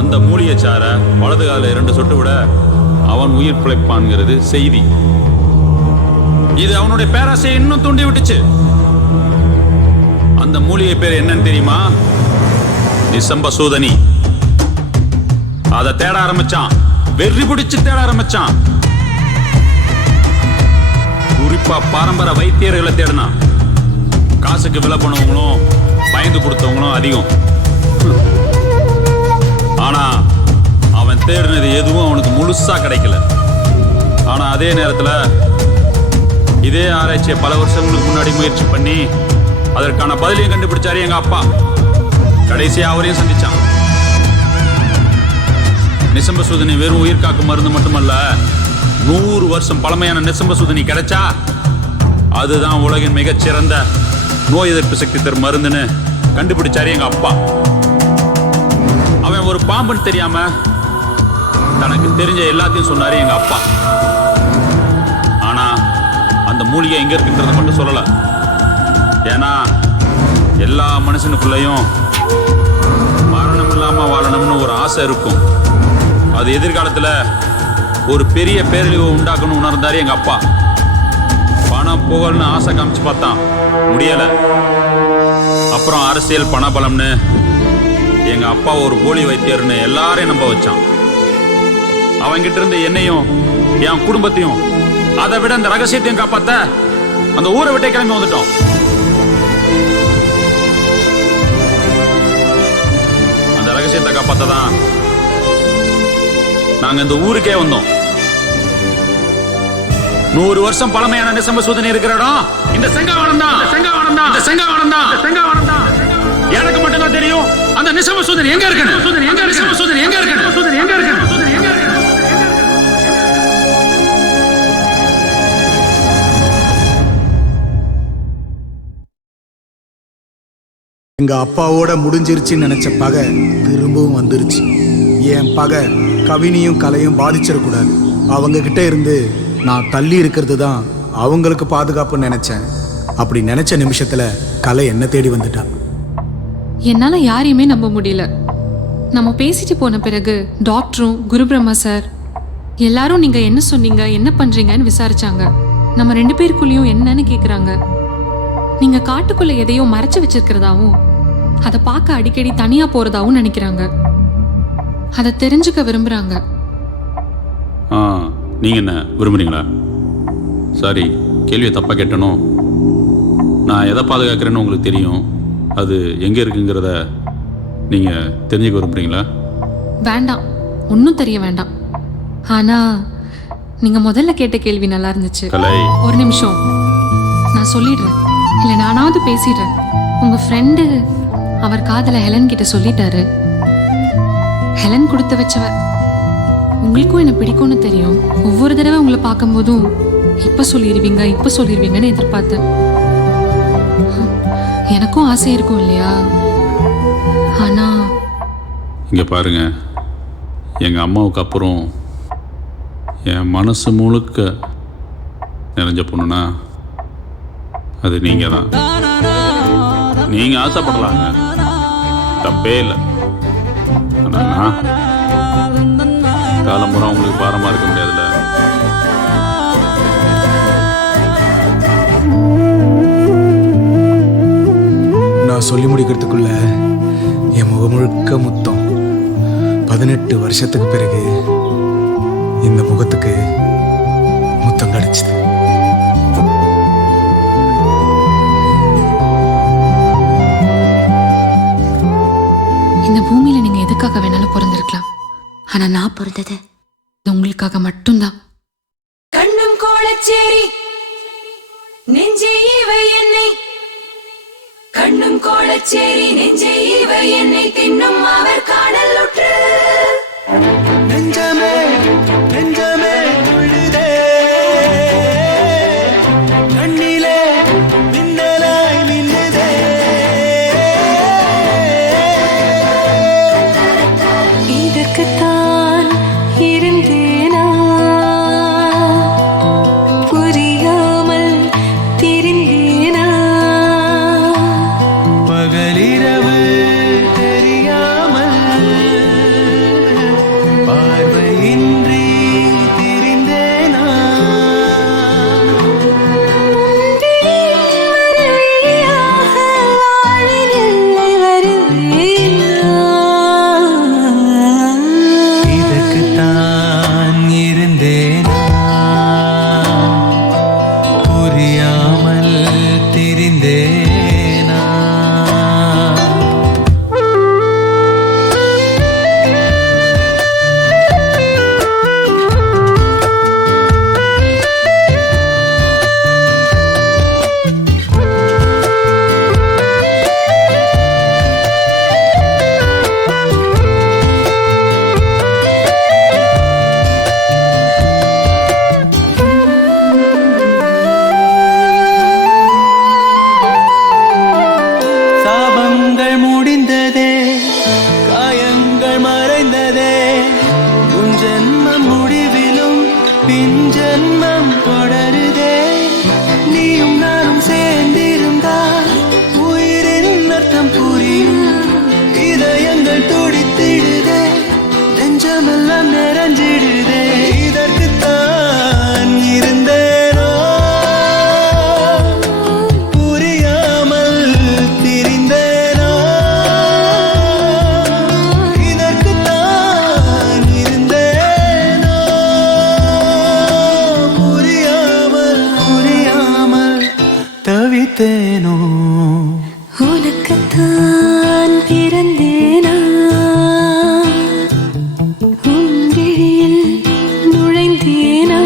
அந்த மூலிகை சார வலது கால 2 சொட்டு விட அவன் உயிர் பிழைப்பான்ங்கிறது செய்தி. இது அவனுடைய பேராசையை இன்னும் தூண்டி விட்டுச்சு. அந்த மூலிகை பேர் என்னன்னு தெரியுமா? நிசம்ப சூதனி. அதை தேட ஆரம்பிச்சான், வெறி பிடிச்சு தேட ஆரம்பிச்சான். குறிப்பா பாரம்பரிய வைத்தியர்களை தேடினான். காசுக்கு விலை பண்ணவங்களும் பயந்து கொடுத்தவங்களும் அதிகம். ஆனா அவன் தேடினது எதுவும் அவனுக்கு முழுசா கிடைக்கல. ஆனா அதே நேரத்துல இதே ஆராய்ச்சியை பல வருஷங்களுக்கு முன்னாடி முயற்சி பண்ணி அதற்கான பதிலையும் கண்டுபிடிச்சாரு எங்க அப்பா. கடைசியா அவரையும் சந்திச்சான். நிசம்ப சூதனி வெறும் உயிர் காக்கும் மருந்து மட்டுமல்ல, 100 வருஷம் பழமையான நிசம்ப சூதனி கிடைச்சா அதுதான் உலகின் மிகச்சிறந்த நோய் எதிர்ப்பு சக்தி தரும் மருந்துன்னு கண்டுபிடிச்சாரு எங்க அப்பா. அவன் ஒரு பாம்புன்னு தெரியாம தனக்கு தெரிஞ்ச எல்லாத்தையும் சொன்னாரு எங்க அப்பா. ஆனா அந்த மூலிகை எங்க இருக்குன்றத மட்டும் சொல்லல. ஏன்னா எல்லா மனுஷனுக்குள்ளயும் மரணம் இல்லாம வாழணும்னு ஒரு ஆசை இருக்கும். அது எதிர்காலத்துல ஒரு பெரிய பேரழிவு உண்டாக்கணும்னு உணர்ந்தாரு எங்க அப்பா. பணம் புகழ்னு ஆசை காமிச்சு பார்த்தான், முடியல. அப்புறம் அரசியல் பணபலம்னு எங்க அப்பா ஒரு போலி வைத்தியர்னு எல்லாரையும் நம்ப வச்சான். அவங்கிட்ட இருந்து என்னையும் என் குடும்பத்தையும் அதை விட அந்த ரகசியத்தையும் காப்பாத்த அந்த ஊரை விட்டே கிளம்பி வந்துட்டோம். அந்த ரகசியத்தை காப்பாத்ததான் நாங்க இந்த ஊருக்கே வந்தோம். 100 வருஷம் பழமையான நிசம்பசூதன் இருக்கிற இடம் இந்த செங்காவனம் தான். எனக்கு மட்டும்தான் தெரியும் அந்த நிசம்பசூதன் எங்க இருக்குன்னு. எங்க அப்பாவோட முடிஞ்சிருச்சுன்னு நினைச்ச பகை திரும்பவும் வந்துருச்சு. என் பகை கவினியும் கலையும் பாதிச்சிடக்கூடாது. அவங்க கிட்ட இருந்து நான் தள்ளி இருக்கிறது தான் அவங்களுக்கு பாதுகாப்புன்னு நினைச்சேன். அப்படி நினைச்ச நிமிஷத்துல கலை என்ன தேடி வந்துட்டா. என்னால யாரையுமே நம்ப முடியல. நம்ம பேசிட்டு போன பிறகு டாக்டரும் குருபிரம்மா சார் எல்லாரும் நீங்க என்ன சொன்னீங்க, என்ன பண்றீங்கன்னு விசாரிச்சாங்க. நம்ம 2 பேருக்குள்ளேயும் என்னன்னு கேக்குறாங்க. நீங்க காட்டுக்குள்ள எதையோ மறைச்சு வச்சிருக்கிறதாவும் அதை பார்க்க அடிக்கடி தனியா போறதாவும் நினைக்கிறாங்க. அதை தெரிஞ்சுக்க விரும்புறாங்க. நீங்க என்ன விரும்புறீங்களா? சாரி, கேள்வியை தப்பா கேட்டனும். நான் எதை பாதுகாக்கிறேன்னு உங்களுக்கு தெரியும். அது எங்க இருக்குங்கிறத நீங்க தெரிஞ்சுக்க விரும்புறீங்களா? வேண்டாம், ஒன்றும் தெரிய வேண்டாம். ஆனா நீங்க முதல்ல கேட்ட கேள்வி நல்லா இருந்துச்சு. ஒரு நிமிஷம், நான் சொல்லிடுறேன். இல்லை நானாவது பேசிடுறேன். உங்க ஃப்ரெண்டு அவர் காதல ஹெலன் கிட்ட சொல்லிட்டாரு. ஹெலன் கொடுத்து வச்சவ. உங்களுக்கும் என்ன பிடிக்கும்னு தெரியும். ஒவ்வொரு தடவை உங்களை பார்க்கும் போதும் இப்ப சொல்லிடுவீங்கன்னு எதிர்பார்த்தேன். எனக்கும் ஆசை இருக்கும் இல்லையா? ஆனா இங்க பாருங்க, எங்க அம்மாவுக்கு அப்புறம் என் மனசு முழுக்க நிறைஞ்ச பொண்ணுனா அது நீங்க தான். நீங்க ஆசைப்படலாங்க, தப்பே இல்லை. ஆனா காலம்புறம் உங்களுக்கு பாரமா இருக்க முடியாதுல்ல. நான் சொல்லி முடிக்கிறதுக்குள்ள என் முகம் முழுக்க முத்தம். 18 வருஷத்துக்கு பிறகு இந்த முகத்துக்கு முத்தம் கிடைச்சது. இந்த பூமியில நீங்க எதுக்காக வேணாலும் பிறந்திருக்கலாம். ஆனா நான் பிறந்தது உங்களுக்காக மட்டும்தான். கண்ணும் கோலச்சேரி நெஞ்சே இவை என்னை, கண்ணும் கோலச்சேரி நெஞ்சே இவை என்னை தின்னும் அவர் காணல் உற்று. நெஞ்சமே நெஞ்சமே துள்ளுதே, கண்ணிலே மின்னலாய் மின்னுதே. இதற்குத்தான் இருந்தேனா, புரியாமல் திரிந்தேனா. பகலிரவு தெரியாமல் பார்வையின்றி திரிந்தேனா. இதற்குத்தான் இருந்தேனா, புரியாமல் திரிந்தேனா. சாபங்கள் முடிந்ததே, காயங்கள் மறைந்ததே. உன் ஜென்மம் முடிவிலும் பின் ஜென்மம் தொடருதே. நீயும் நானும் சேர்ந்திருந்தால் உயிரின் அர்த்தம் புரியும். இதயங்கள் துடித்திடுதே, நெஞ்சமெல்லாம் நிறைஞ்சிடுதே. இதற்குத்தான் இருந்தேனோ, புரியாமல் திரிந்தேனோ. இதற்குத்தான் இருந்தேனோ, புரியாமல் தவித்தேனோ. உனக்குத்தான் பிறந்தேனா, உன் விழியில் நுழைந்தேனா.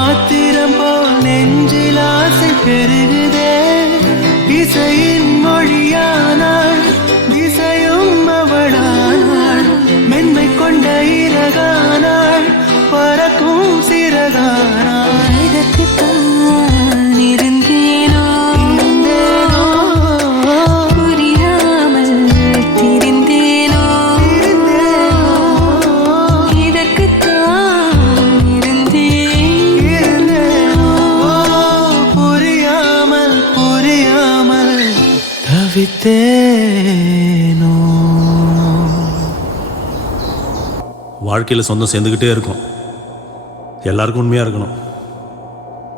ஆத்திரம் போல் நெஞ்சில் ஆசை பெருகுதே இசையின் மொழியானாள் திசையும் அவளானாள் மென்மை கொண்ட இறகானாள் பறக்கும் சிறகானாள் இதற்குத்தான் இருந்தேனோ புரியாமல் திரிந்தேனோ இதற்குத்தான் இருந்தேனோ புரியாமல் புரியாமல் தவித்தேனோ. வாழ்க்கையில் சொந்தம் சேர்ந்துக்கிட்டே இருக்கும். எல்லாருக்கும் உண்மையாக இருக்கணும்.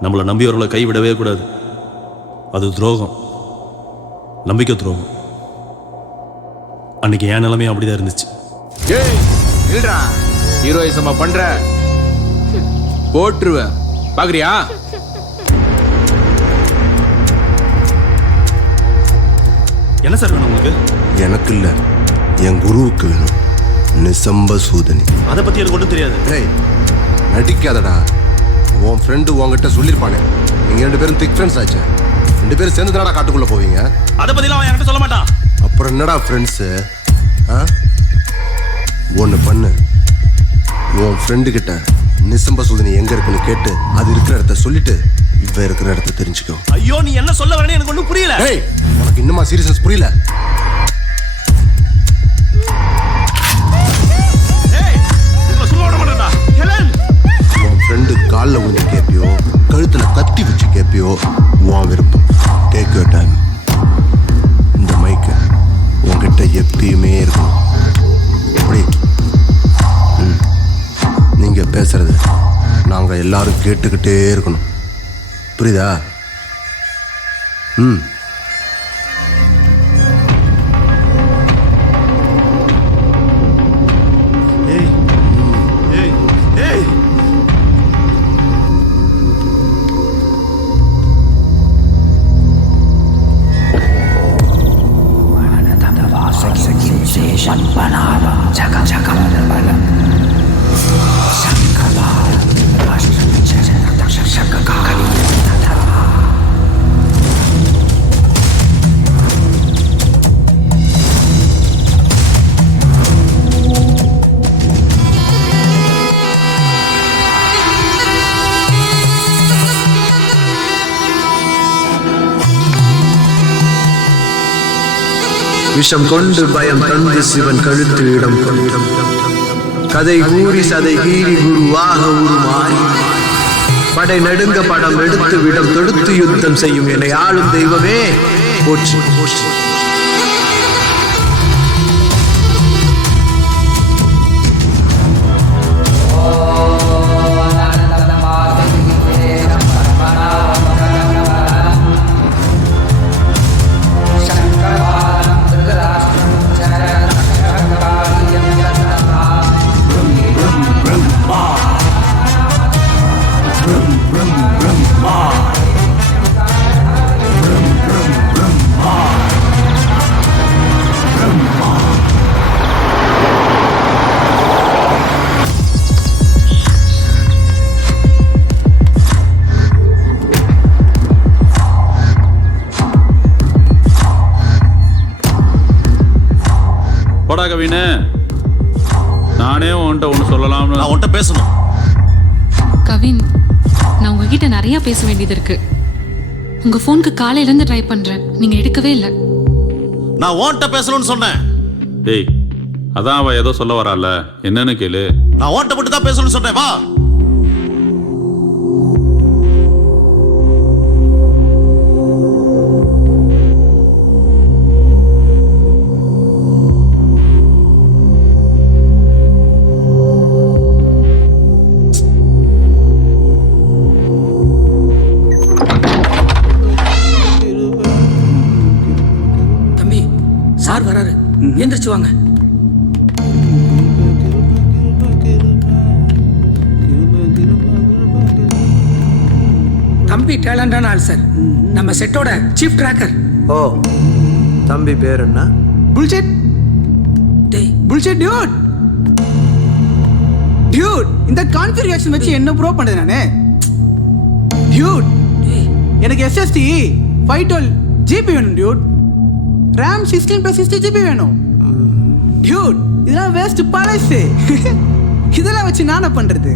நம்மளை நம்பியவர்களை கைவிடவே கூடாது. அது துரோகம், நம்பிக்கை துரோகம். அன்னைக்கு என் நிலைமையும் அப்படிதான் இருந்துச்சு. ஹீரோயிசமா பண்ற போட்டுருவேன் பாக்குறியா? என்ன சார் வேணும் உங்களுக்கு? எனக்கு இல்லை, என் குருவுக்கு வேணும். நிசம்ப சூதனி. அதை பற்றி எனக்கு ஒன்றும் தெரியாது. ஏய் நடிக்காதடா. உன் ஃப்ரெண்டு உங்ககிட்ட சொல்லியிருப்பானே, நீங்கள் 2 பேரும் திக் ஃப்ரெண்ட்ஸ் ஆச்சு. 2 பேரும் சேர்ந்து தானடா காட்டுக்குள்ளே போவீங்க. அதை பற்றிலாம் அவன் என்கிட்ட சொல்ல மாட்டான். அப்புறம் என்னடா ஃப்ரெண்ட்ஸு? ஒன்று பண்ணு, உன் ஃப்ரெண்டு கிட்ட நிசம்ப சூதனி எங்கே இருக்குன்னு கேட்டு அது இருக்கிற இடத்த சொல்லிட்டு இவ இருக்கிற இடத்த தெரிஞ்சுக்கோ. ஐயோ, நீ என்ன சொல்ல வரேன்னு எனக்கு ஒன்றும் புரியல. ஏய், உனக்கு இன்னுமா சீரியஸ்னஸ் புரியல? உன் ஃப்ரெண்டு காலில் விழுந்து கேட்பியோ கழுத்தில் கத்தி வச்சு கேட்பியோ உன் விருப்பம். Take your time. இந்த மைக்கு உன்கிட்ட எப்பயுமே இருக்கணும். எப்படி? நீங்கள் பேசுறது நாங்கள் எல்லாரும் கேட்டுக்கிட்டே இருக்கணும். புரியுதா? விஷம் கொண்டு பயம் தந்து சிவன் கழுத்து இடம் கொண்டு கதை கூறி சதை கீறி குருவாக உருமாறி படை நடுங்க படம் எடுத்து விடம் தொடுத்து யுத்தம் செய்யும் என்னை ஆளும் தெய்வமே போற்றி போற்றி. கவினு, நானே உன்கிட்ட ஒன்று சொல்லலாம்னு. நான் உன்கிட்ட பேசணும். கவின், நான் உங்ககிட்ட நிறைய பேச வேண்டியது இருக்கு. உங்க போனுக்கு காலையில இருந்து ட்ரை பண்றேன், நீங்க எடுக்கவே இல்லை. நான் உன்கிட்ட பேசணும்னு சொன்னேன். டேய், அதான் அவ ஏதோ சொல்ல வரால, என்னன்னு கேளு. நான் உன்கிட்ட மட்டும் தான் பேசணும்னு சொன்னேன். வா. சார் வராரு, எந்திரிச்சு வாங்க. தம்பி டேலண்டான ஆள் சார், நம்ம செட்டோட சீஃப் ட்ராக்கர். ஓ, தம்பி பேர் என்ன? புல்ஷெட். டேய் புல்ஷெட் டியூட். டியூட், இந்த கான்ஃபிகரேஷன் வச்சு என்ன ப்ரோ பண்றது நானு? டியூட் எனக்கு எஸ்எஸ்டி 512 ஜிபி வேணும் டியூட். ரேம் 16+60 ஜிபி வேணும் டியூட். இதெல்லாம் வேஸ்ட் பழசு. இதெல்லாம் வச்சு நான் என்ன பண்றது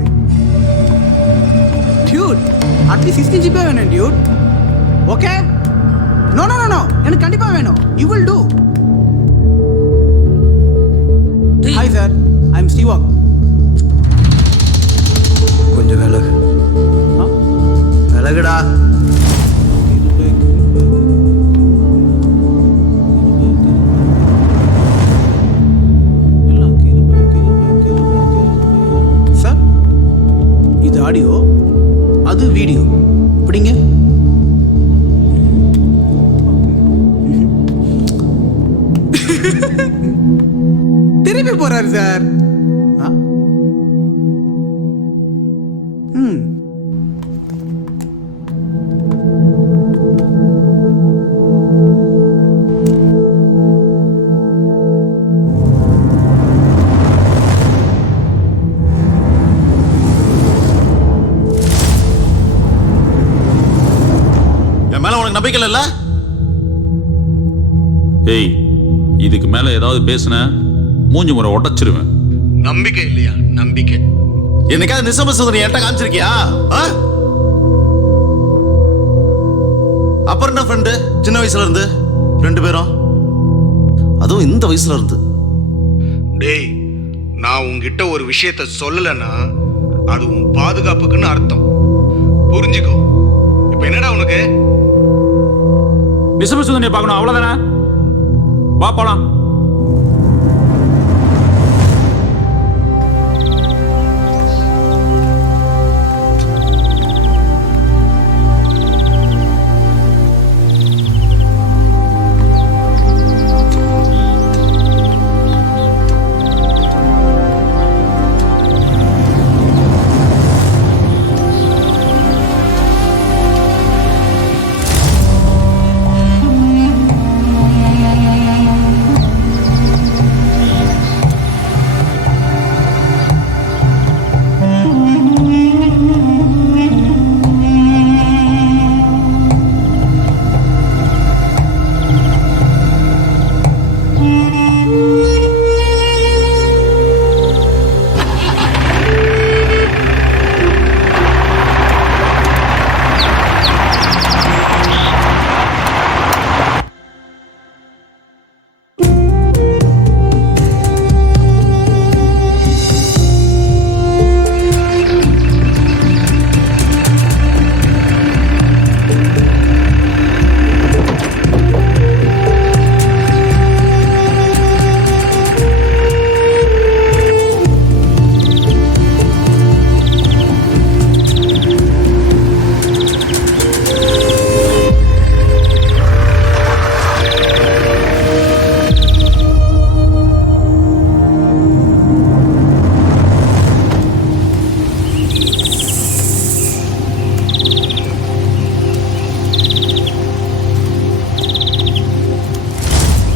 டியூட்? அட்லீஸ்ட் 16 ஜிபி வேணும் dude. Okay? No no no no, எனக்கு கண்டிப்பா வேணும். You will do. Hi sir, I am ஸ்டீவாக். கொஞ்சம் விலகு. விலகுடா. சார், இது ஆடியோ, அது வீடியோ. இப்படிங்க. திருப்பி போறாரு சார். என் மேல உனக்கு நம்பிக்கை இல்ல? ஏய், இதுக்கு மேல ஏதாவது பேசுன மூஞ்சி முறை உடைச்சிருவேன். நம்பிக்கை இல்லையா? நம்பிக்கை. என்னைக்காவது நிசமசூதனை என்கிட்ட காமிச்சிருக்கியா? அப்புறம் என்ன ஃப்ரெண்டு? சின்ன வயசுல இருந்து 2 பேரும், அதுவும் இந்த வயசுல இருந்து. டேய், நான் உன்கிட்ட ஒரு விஷயத்த சொல்லலைன்னா அது உன் பாதுகாப்புக்குன்னு அர்த்தம். புரிஞ்சுக்கோ. இப்போ என்னடா உனக்கு? நிசமசூதனை பார்க்கணும், அவ்வளவுதானே? வா போலாம்.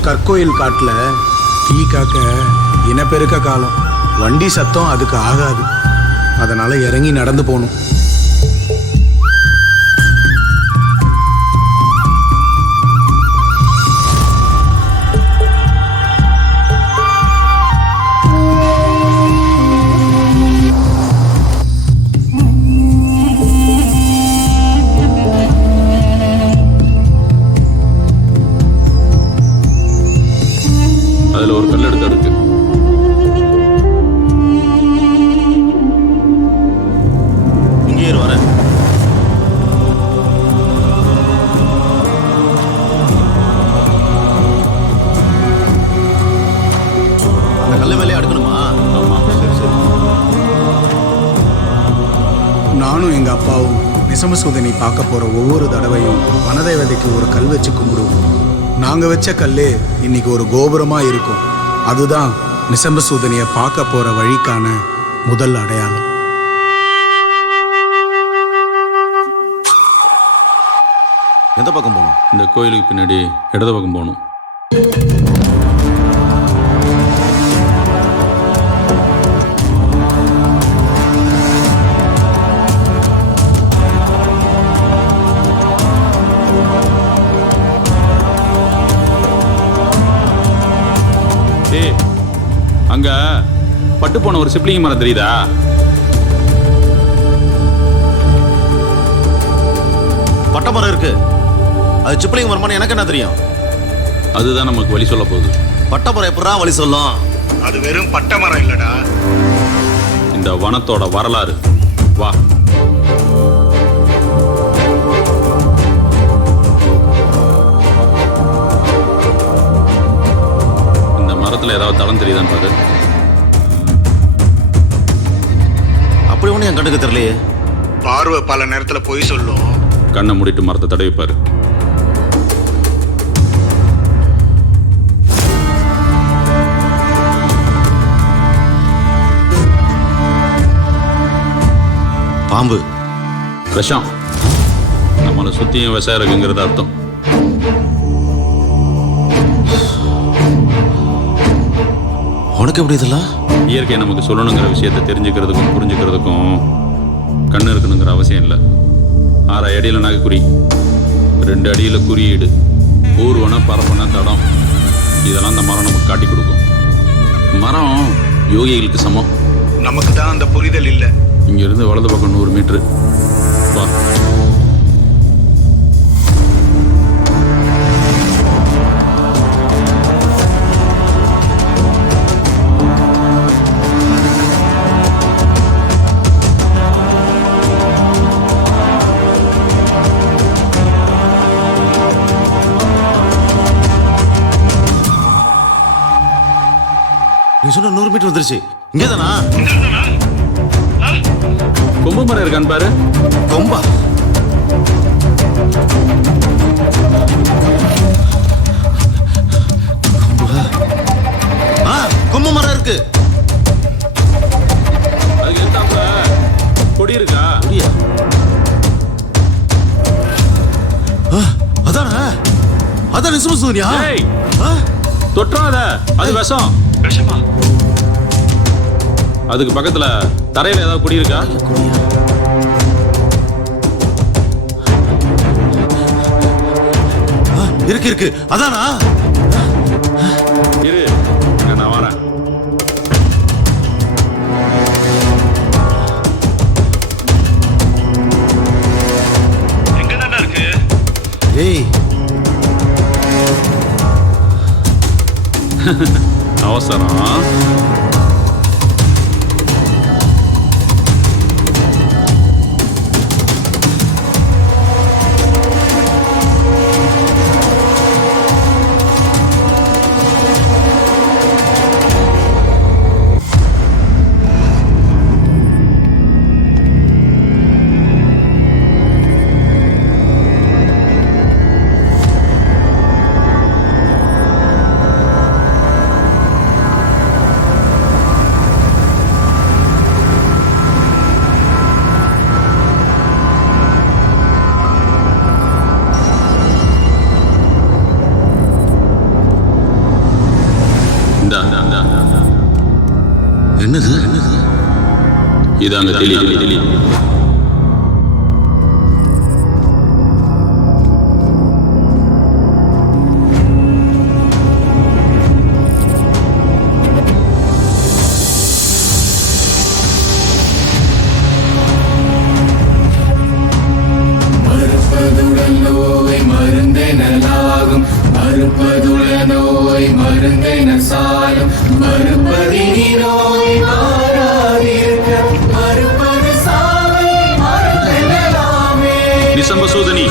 கற்கோயில் காட்டுல தீ காக்க இனப்பெருக்க காலம். வண்டி சத்தம் அதுக்கு ஆகாது. அதனால இறங்கி நடந்து போகணும். அதுல ஒரு கல் எடுத்து அடுக்கு. இங்கே வரேன். அந்த கல்ல மேலே அடுக்கணுமா? ஆமா. சரி சரி. நானும் எங்க அப்பாவும் நிசமசூதனை பார்க்க போற ஒவ்வொரு தடவையும் வனதேவதைக்கு ஒரு கல் வச்சு கும்பிடுவோம். நாங்க வச்ச கல்லு இன்னைக்கு ஒரு கோபுரமா இருக்கும். அதுதான் நிசம்பசூதனைய பார்க்க போற வழிக்கான முதல் அடையாளம். எந்த பக்கம் போகணும்? இந்த கோயிலுக்கு பின்னாடி இடது பக்கம் போகணும். பட்டு போன ஒரு சிப்ளிங் மரம் தெரியுதா? பட்டை மரம் இருக்கு, அது சிப்ளிங் மரமான்னு எனக்கு என்ன தெரியும்? அதுதான் நமக்கு வழி சொல்ல போகுது. பட்டை மரம் எப்படா வழி சொல்லும்? அது வெறும் பட்டை மரம் இல்லடா. இந்த வனத்தோட வரலாறு. வா. இந்த மரத்துல ஏதாவது தளம் தெரியுதான்னு பாரு. அப்படி ஒண்ணு என் கண்ணுக்கு தெரியலையே. பார்வை பல நேரத்துல பொய் சொல்லும். கண்ணை மூடிட்டு மரத்தை தடவிப்பாரு. பாம்பு. விஷம். நம்மளை சுத்தியும் விஷம் இருக்குங்கிறது அர்த்தம். உனக்கு எப்படி இதெல்லாம்? இயற்கை நமக்கு சொல்லணுங்கிற விஷயத்தை தெரிஞ்சுக்கிறதுக்கும் புரிஞ்சுக்கிறதுக்கும் கண்ணு இருக்கணுங்கிற அவசியம் இல்லை. 6 அடியில் நகைக்குறி, 2 அடியில் குறியீடு, ஊர்வன பரப்பன தடம், இதெல்லாம் அந்த மரம் நமக்கு காட்டி கொடுக்கும். மரம் யோகிகளுக்கு சமம். நமக்கு தான் அந்த புரிதல் இல்லை. இங்கிருந்து வலது பக்கம் 100 மீட்டரு. வா. நீ சொன்ன 100 மீட்டர் வந்துருச்சு. இங்கேதானா? கொம்பு மரம் இருக்கான்னு பாரு. கொம்பா? கொம்பு மரம் இருக்கு. அதுக்கு எத்தாப்புல கொடி இருக்கா? கொடியா? அதானே, அதான் நிசம சூரியா? தொற்றாத, அது விஷம். விஷமா? அதுக்கு பக்கத்துல தரையில ஏதாவது கொடி இருக்கா? இருக்கு இருக்கு. அதானா? இரு, நான் வரேன். எங்க தானே இருக்கு? ஏய், அவசரம். என்னது? இதாங்க தெளி. மறுப்பதுடன் நோய் மருந்தெனலாகும், மறுப்பதுடன் நோய் மருந்தென சாலும், மறுப்பதினி நோய் மாறாதிருக்க, மறுப்பது சாவை மறந்தெனலாமே. நிசம்பசூதனி.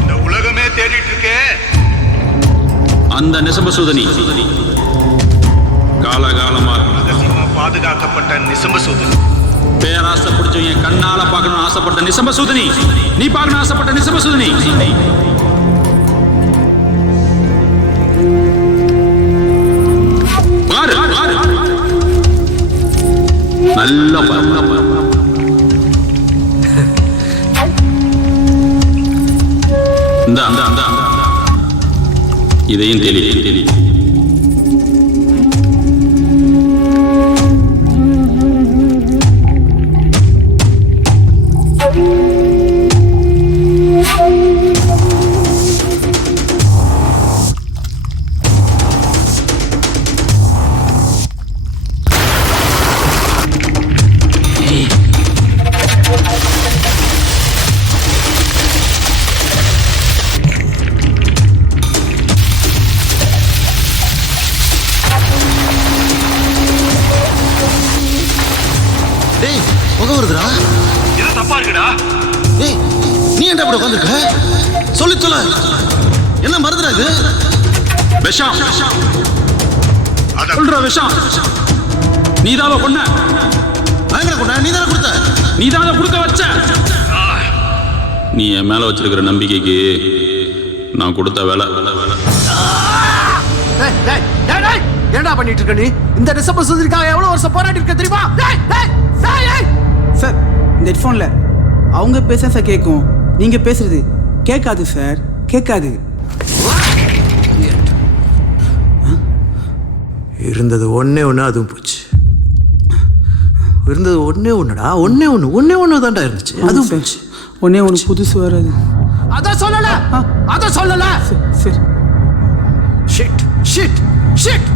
இந்த உலகமே தேடிட்டு இருக்கே அந்த நிசம்பசூதனி காலகாலமா ரகசியமா பாதுகாக்கப்பட்ட நிசம்பசூதனி. பேராசை பிடிச்சவங்க கண்ணால பார்க்கணும்னு ஆசைப்பட்ட நிசம்பசூதனி. நீ பார்க்கணும் ஆசைப்பட்ட நிசம்பசூதனி. பாரு, நல்ல பாரு. இந்த இதையும் தெளி. ஏன்டா இப்படி உட்காந்துருக்க? சொல்லி சொல்ல. என்ன மருந்துடா இது? விஷம். சொல்ற விஷம். நீதாவ கொன்ன. பயங்கர கொண்டா. நீ தானே கொடுத்த. நீதாவ கொடுக்க வச்ச. நீ என் மேல வச்சிருக்கிற நம்பிக்கைக்கு நான் கொடுத்த வேலை. என்னடா பண்ணிட்டு இருக்க நீ? இந்த டிசம்பர் சுந்தரிக்காக எவ்வளவு வருஷம் போராடி இருக்க தெரியுமா? சார் இந்த ஹெட்ஃபோனில் அவங்க பேச சார் கேட்கும், நீங்கள் பேசுறது கேட்காது சார், கேட்காது. இருந்தது ஒன்னே ஒன்று, அதுவும் போச்சு. இருந்தது ஒன்னே ஒன்றுடா, ஒன்னே ஒன்று தான்டா இருந்துச்சு, அதுவும் போச்சு. ஒன்னே ஒன்று புதுசு வராது. அதான் சொல்லல. சரி. ஷிட்.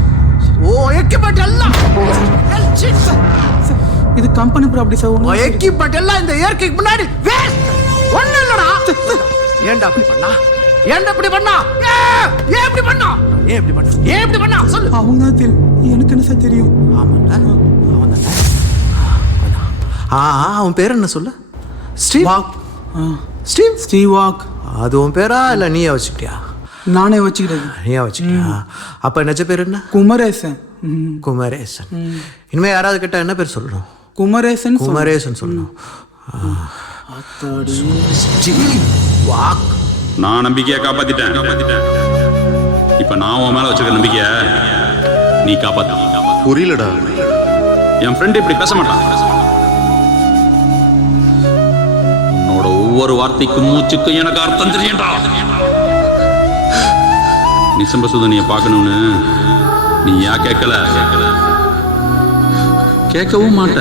ஓ எக்யூப்மெண்ட் எல்லாம் இது கம்பெனி ப்ராப்பர்ட்டி சார். ஓ எக்யூப்மெண்ட் எல்லாம் இந்த இயற்கைக்கு முன்னாடி வேஸ்ட். ஒண்ணு இல்லடா. ஏன்டா அப்படி பண்ணா? ஏன் இப்படி பண்ணா சொல்லு. அவங்க தான் தெரியும், எனக்கு என்ன சார் தெரியும்? ஆமாண்டா, அவன் தானே. அவன் பேர் என்ன சொல்லு? Steve Waugh. அது உன் பேரா இல்ல நீயே வச்சுக்கிட்டியா? நானே வச்சுக்கிட்டேன். நீயா வச்சுக்கிட்டியா? அப்ப நிஜ பேர் என்ன? குமரேசன். இனிமே யாராவது கேட்டா என்ன பேர் சொல்லணும்? குமரேசன் சொல்லணும். வாக். நான் நம்பிக்கையை காப்பாத்திட்டேன். இப்ப நான் உன் மேல வச்சிருக்க நம்பிக்கைய நீ காப்பாத்த. புரியலடா. என் ஃப்ரெண்ட் இப்படி பேச மாட்டான். உன்னோட ஒவ்வொரு வார்த்தைக்கும் மூச்சுக்கும் எனக்கு அர்த்தம் தெரியண்டா. நிசம்ப சுதனியை பார்க்கணும்னு நீ ஏன் கேட்கல? கேட்கவும் மாட்ட.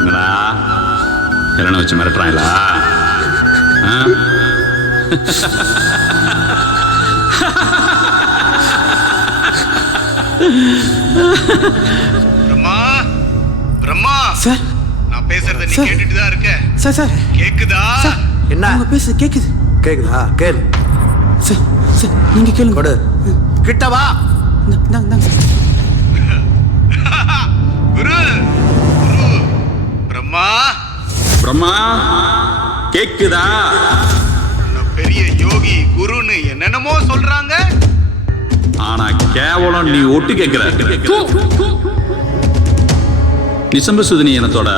என்னடா என்ன வச்சு மிரட்டுறாங்களா? பிரம்மா சார், நான் பேசுறத நீ கேட்டுட்டு தான் இருக்க. சார் கேக்குதா? என்ன அவங்க பேச கேக்குதா? கேளு. சார் நீங்க கேளுங்க. கொடு. கிட்ட வா. இந்தாங்க சார். குரு பிரம்மா கேக்குதா? பெரிய யோகி குருன்னு என்னென்னமோ சொல்றாங்க. ஆனா கேவலம் நீ ஒட்டு கேட்கிற. நிசம்ப சுதினி இனத்தோட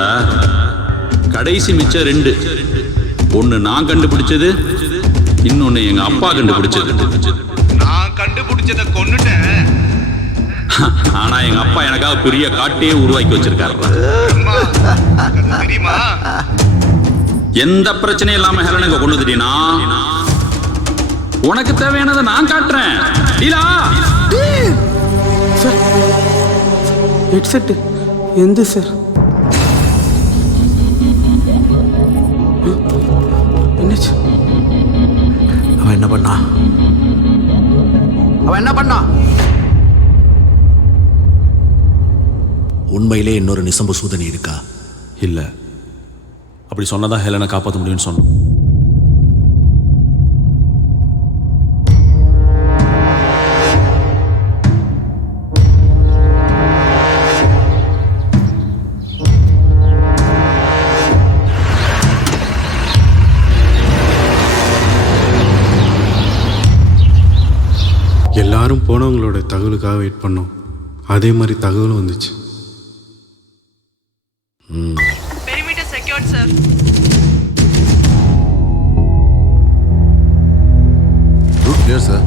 கடைசி மிச்சம் 2. ஒன்னு நான் கண்டுபிடிச்சது, இன்னொன்னு எங்க அப்பா கண்டுபிடிச்சது. நான் கண்டுபிடிச்சத கொன்னுட்டேன். ஆனா எங்க அப்பா எனக்காக பெரிய காட்டையே உருவாக்கி வச்சிருக்காரு. தெரியுமா? எந்த பிரச்சனையும் இல்லாம ஹெலனுக்கு கொண்டு வந்துட்டீனா உனக்கு தேவையானதை நான் காட்டுறேன். சார் ஹெட்செட் எந்த சார்? என்னாச்சு? அவன் என்ன பண்ணா? உண்மையிலே இன்னொரு நிசம்ப சூதனி இருக்கா? இல்லை, அப்படி சொன்னதான் ஹெலனை காப்பாற்ற முடியும்னு சொன்னோம். எல்லாரும் போனவங்களோட தகவலுக்காக வெயிட் பண்ணோம். அதே மாதிரி தகவலும் வந்துச்சு. Perimeter secured, sir. Route clear, sir.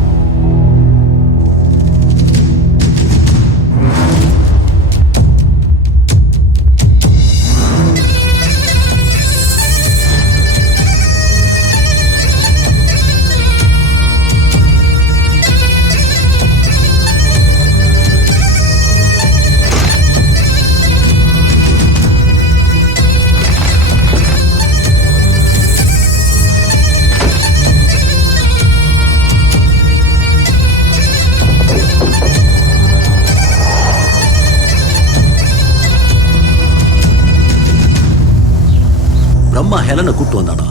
Brahma ஹெலனை கூப்பிட்டு வந்தாடா.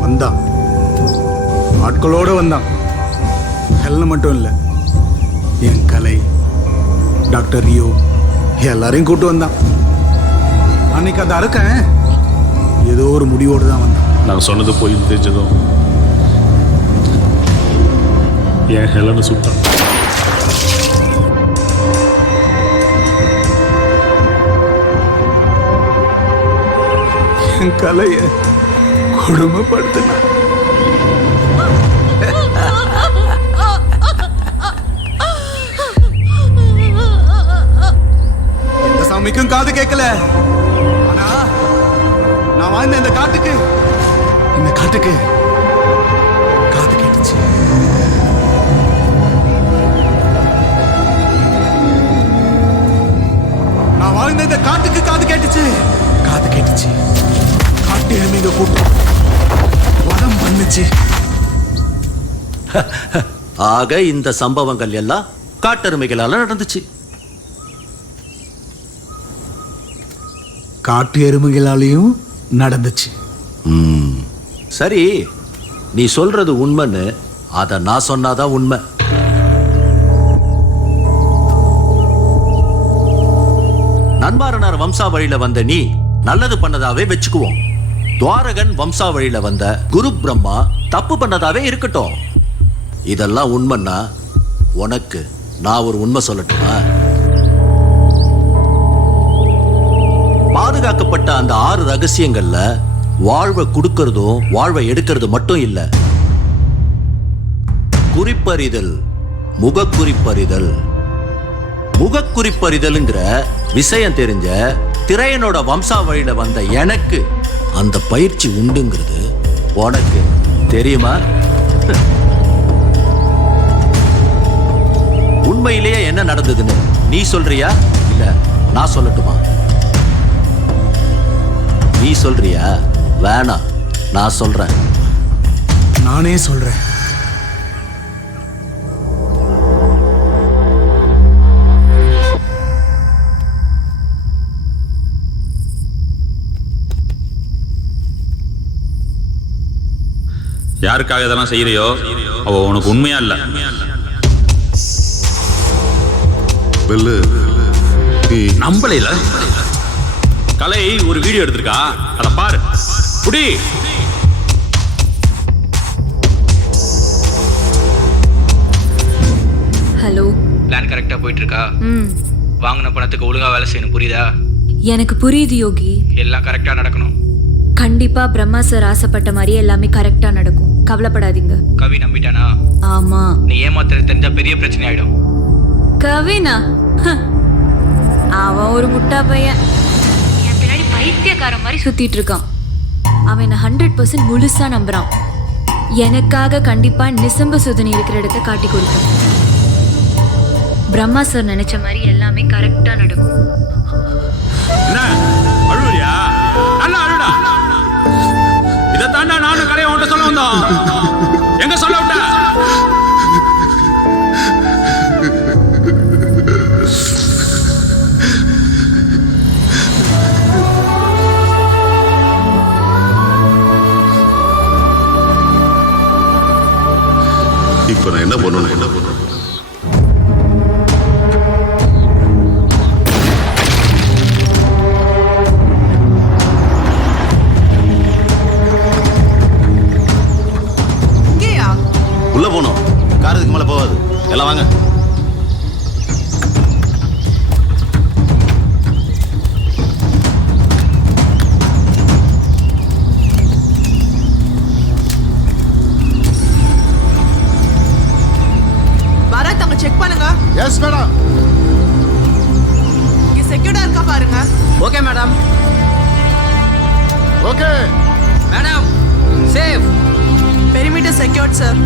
வந்தான். ஆட்களோடு வந்தான். ஹெல்ல மட்டும் இல்லை, என் கலை, டாக்டர் ரியோ எல்லாரையும் கூட்டு வந்தான். அன்னைக்கு அதை அறுக்கேன் ஏதோ ஒரு முடிவோடு தான் வந்தான். நான் சொன்னது போய் தெரிஞ்சதும் என் ஹெலனை சுட்டான். என் கலையை கொடுமைப்படுத்தினான். எந்த சாமிக்கும் காது கேட்கல. ஆனா நான் வாழ்ந்த இந்த காட்டுக்கு காது கேட்டுச்சு. நான் வாழ்ந்த இந்த காட்டுக்கு காது கேட்டுச்சு. காட்டு எருமைங்க கூட்டம் வதம் பண்ணுச்சு. ஆக இந்த சம்பவங்கள் எல்லாம் காட்டெருமைகளால நடந்துச்சு. காட்டு எருமைகளாலையும் நடந்துச்சு. சரி, நீ சொல்றது உண்மைன்னு அத நான் சொன்னாதான் உண்மை. நன்மாரனார் வம்சாவழியில வந்த நீ நல்லது பண்ணதாவே வச்சுக்குவோம். துவாரகன் வம்சாவழியில வந்த குரு பிரம்மா தப்பு பண்ணதாவே இருக்கட்டும். இதெல்லாம் உண்மைன்னா உனக்கு நான் ஒரு உண்மை சொல்லட்டுமா? பாதுகாக்கப்பட்ட அந்த 6 ரகசியங்கள்ல வாழ்வை கொடுக்கறதும் வாழ்வை எடுக்கிறது மட்டும் இல்ல, குறிப்பறிதல், முகக்குறிப்பறிதல். முகக்குறிப்பறிதல்ங்கிற விஷயம் தெரிஞ்ச திரையனோட வம்சாவழியில வந்த எனக்கு அந்த பயிற்சி உண்டுங்கிறது உனக்கு தெரியுமா? உண்மையிலேயே என்ன நடந்ததுன்னு நீ சொல்றியா இல்ல நான் சொல்லட்டுமா? நீ சொல்றியா? வேணாம், நான் சொல்றேன். நானே சொல்றேன். யாருக்காக இதெல்லாம் செய்யறியோ அவ உனக்கு உண்மையா இல்ல. நம்பல இல்ல. கலை ஒரு வீடியோ எடுத்திருக்கா, அத பாரு. புடி. ஹலோ. பிளான் கரெக்டா போயிட்டு இருக்கா? வாங்கின பணத்துக்கு ஒழுங்கா வேலை செய்யணும், புரியுதா? எனக்கு புரியுது யோகி. எல்லாம் கரெக்டா நடக்கணும். கண்டிப்பா பிரம்மா சார் ஆசைப்பட்ட மாதிரியே எல்லாமே கரெக்டா நடக்கும், கவலைப்படாதீங்க. கவி நம்பிட்டானா? ஆமா. நீ ஏமாத்துறது தெரிஞ்சா பெரிய பிரச்சனை ஆயிடும். கவினா அவன் ஒரு முட்டா பையன். என் பின்னாடி பைத்தியக்கார மாதிரி சுத்திட்டு இருக்கான். அவன் 100% முழுசா நம்புறான். எனக்காக கண்டிப்பா நிசம்ப சுதனி இருக்கிற இடத்த காட்டி கொடுக்கும். பிரம்மா சார் நினைச்ச மாதிரி எல்லாமே கரெக்டா நடக்கும். அழுவியா? நல்லா அழுடா. இதை தாண்டா நானும் கலையை உன்ட்ட சொல்ல வந்தோம். எங்க சொல்ல விட்ட? இப்ப நான் என்ன பண்ணணும்? உள்ள போனோம். கார் இதுக்கு மேல போகாது. எல்லாம் வாங்க. பரத் அங்க செக் பண்ணுங்க. Yes madam. இங்க செக்யூர்டா இருக்கா பாருங்க. Okay madam. Okay madam, safe. Perimeter secured sir.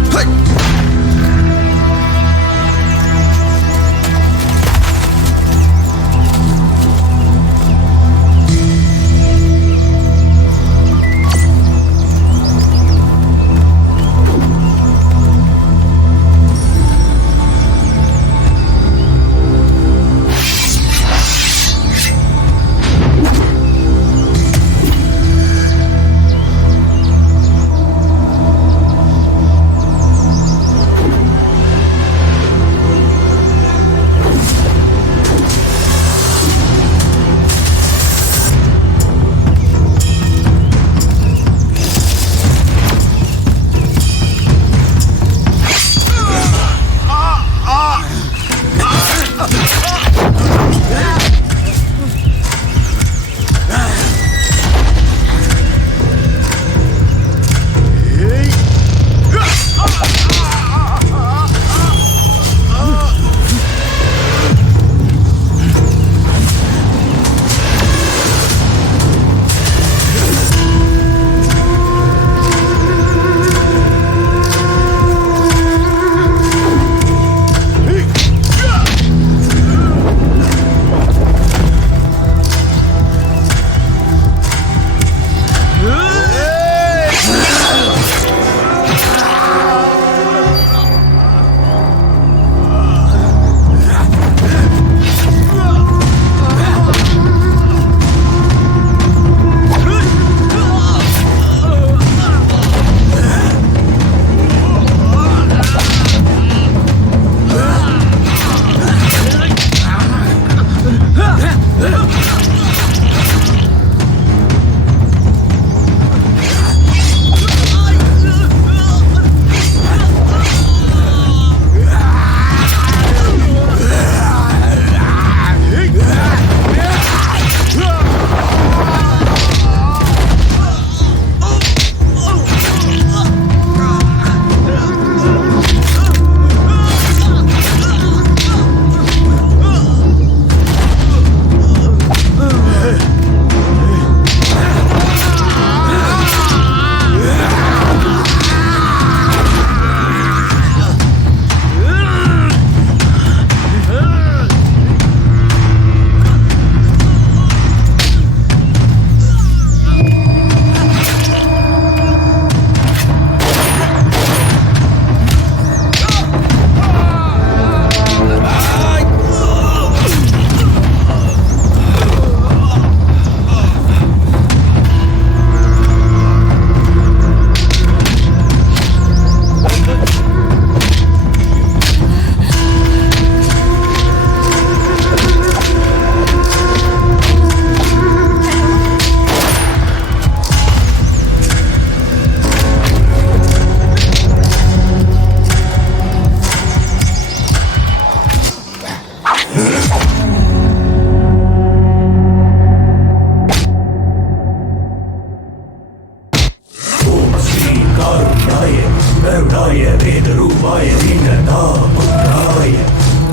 गरुडाय वेदरूपाय दीनता पुत्राय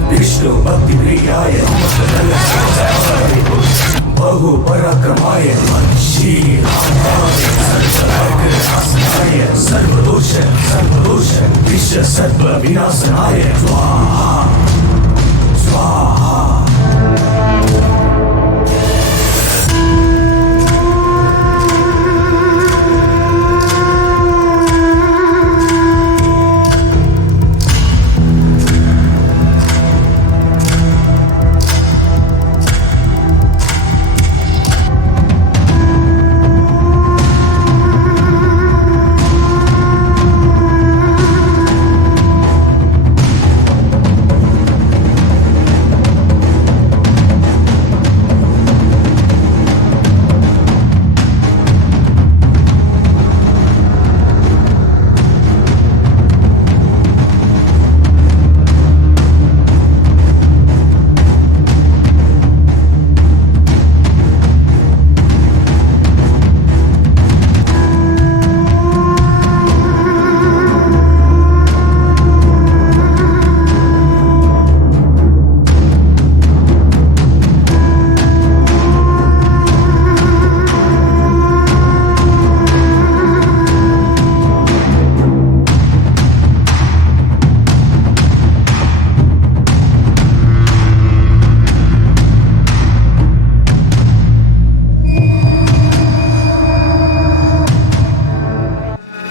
विष्णु भक्ति प्रियाय बहु पराक्रमाय सर्वनाशाय सर्वदोष विश्व सर्व विनाशनाय स्वाहा स्वाहा.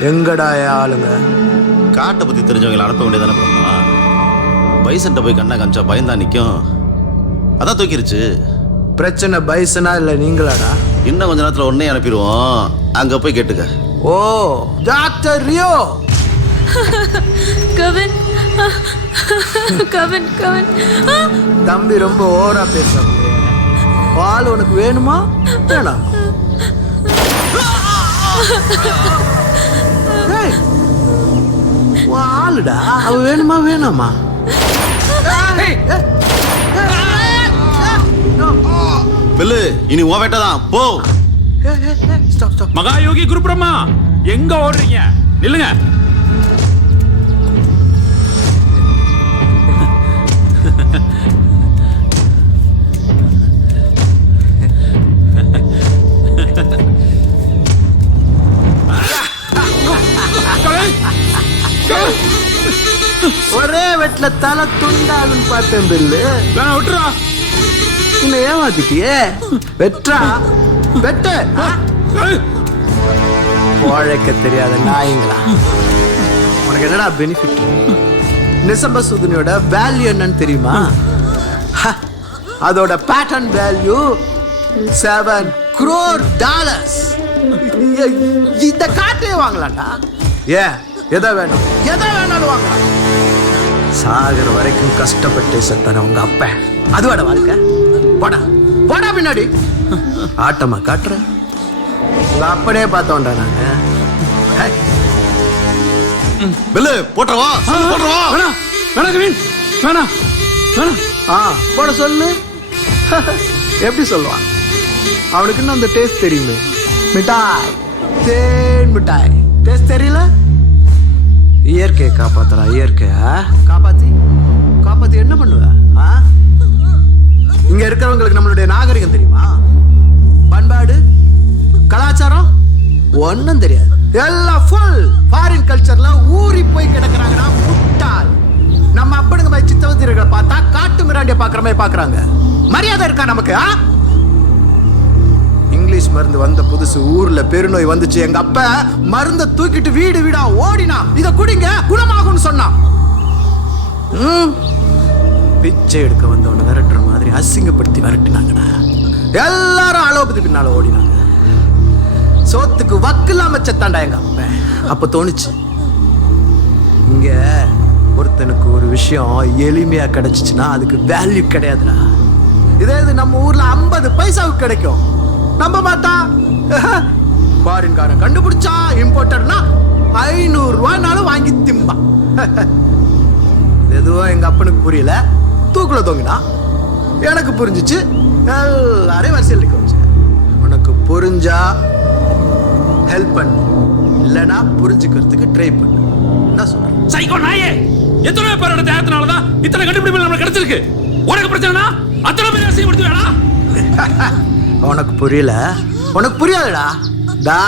எங்கடா ஆளுங்க? காட்டை பற்றி தெரிஞ்சவங்களை அனுப்ப வேண்டியதானே பிரம்மா. பைசன்ட்ட போய் கண்ணா காமிச்சா பயந்தா நிற்கும். அதான் தூக்கிருச்சு. பிரச்சனை பைசனா இல்லை நீங்களாடா? இன்னும் கொஞ்ச நேரத்தில் உடனே அனுப்பிடுவோம். அங்கே போய் கேட்டுக்க. ஓ டாக்டர் ரியோ. கவின் கவின் கவின் தம்பி ரொம்ப ஓவரா பேசுறாங்க. பால் உனக்கு வேணுமா வேணாம்? ஆளுடா அவ வேணுமா வேணாமா? பில்லு இனி உன் வேட்டதான் போ. மகாயோகி குருபிரம்மா எங்க ஓடுறீங்க? நில்லுங்க. ஒரே வெட்ல தலை துண்டாலும் பார்த்தேன் பில்லு. விட்டுறா. உன்னை ஏமாத்திட்டியே. வெற்றா வெட்ட உழைக்க தெரியாத நாயங்களா. உனக்கு என்னடா பெனிஃபிட்? நிசம்ப சுதுனியோட வேல்யூ என்னன்னு தெரியுமா? அதோட பேட்டர்ன் வேல்யூ $7 crore. இந்த காட்டே வாங்கலாம்டா. ஏன் எதை வேணும் எதை வேணாலும் வாங்கலாம். சாகர வரைக்கும் கஷ்டப்பட்டு செத்தான உங்க அப்ப அதுவாட வாழ்க்கை. போடா போடா பின்னாடி. ஆட்டமா காட்டுற உங்க அப்பனே பார்த்தோம்டா நாங்க. பில்லு போட்டுறவா போட்டுறவா. வேணா கவின் வேணா வேணா. போட சொல்லு. எப்படி சொல்லுவான்? அவனுக்கு இன்னும் அந்த டேஸ்ட் தெரியுமே. மிட்டாய் தேன் மிட்டாய் டேஸ்ட் தெரியல. இயற்கையை காப்பாத்துறா. இயற்கையா காப்பாத்தி காப்பாத்தி என்ன பண்ணுவ? இங்க இருக்கிறவங்களுக்கு நம்மளுடைய நாகரிகம் தெரியுமா? பண்பாடு கலாச்சாரம் ஒன்னும் தெரியாது. எல்லாம் ஃபுல் ஃபாரின் கல்ச்சர்ல ஊறி போய் கிடக்குறாங்கன்னா முட்டாள். நம்ம அப்பனுங்க போய் சித்தவத்திரிகளை பார்த்தா காட்டு மிராண்டிய பாக்குற மாதிரி பாக்குறாங்க. மரியாதை இருக்கா நமக்கு? இங்கிலீஷ் மருந்து வந்த புதுசு ஊர்ல பெருநோய் வந்துச்சு. எங்க அப்ப மருந்த தூக்கிட்டு வீடு வீடா ஓடினா இத குடிங்க குணமாகும்னு சொன்னான். பிச்சை எடுக்க வந்தவனை விரட்டுற மாதிரி அசிங்கப்படுத்தி விரட்டினாங்கடா. எல்லாரும் அலோபதி பின்னால ஓடினாங்க. சோத்துக்கு வக்கில்லாம செத்தாண்டா எங்க அப்ப. அப்ப தோணுச்சு இங்க ஒருத்தனுக்கு ஒரு விஷயம் எளிமையா கிடைச்சிச்சுன்னா அதுக்கு வேல்யூ கிடையாதுடா. இதே இது நம்ம ஊர்ல 50 பைசாவுக்கு கிடைக்கும். நம்ப மாட்டா. ஃபாரின்காரன் கண்டுபிடிச்சா இம்போர்ட்டர்னா 500 ரூபாய்னாலும் வாங்கி திம்பா. எதுவும் எங்க அப்பனுக்கு புரியல. தூக்குல தொங்கினா. எனக்கு புரிஞ்சிச்சு. எல்லாரையும் வரிசையில் நிற்க வச்சு. உனக்கு புரிஞ்சா ஹெல்ப் பண்ணு, இல்லைன்னா புரிஞ்சுக்கிறதுக்கு ட்ரை பண்ணு. என்ன சைக்கோ நாயே, எத்தனை பேரோட தேகத்தினாலதான் இத்தனை கண்டுபிடிப்பு நமக்கு கிடைச்சிருக்கு. உனக்கு பிரச்சனைனா அத்தனை பேர் அசிங்கப்படுத்து வேணா. உனக்கு புரியல, உனக்கு புரியாதுடா. டா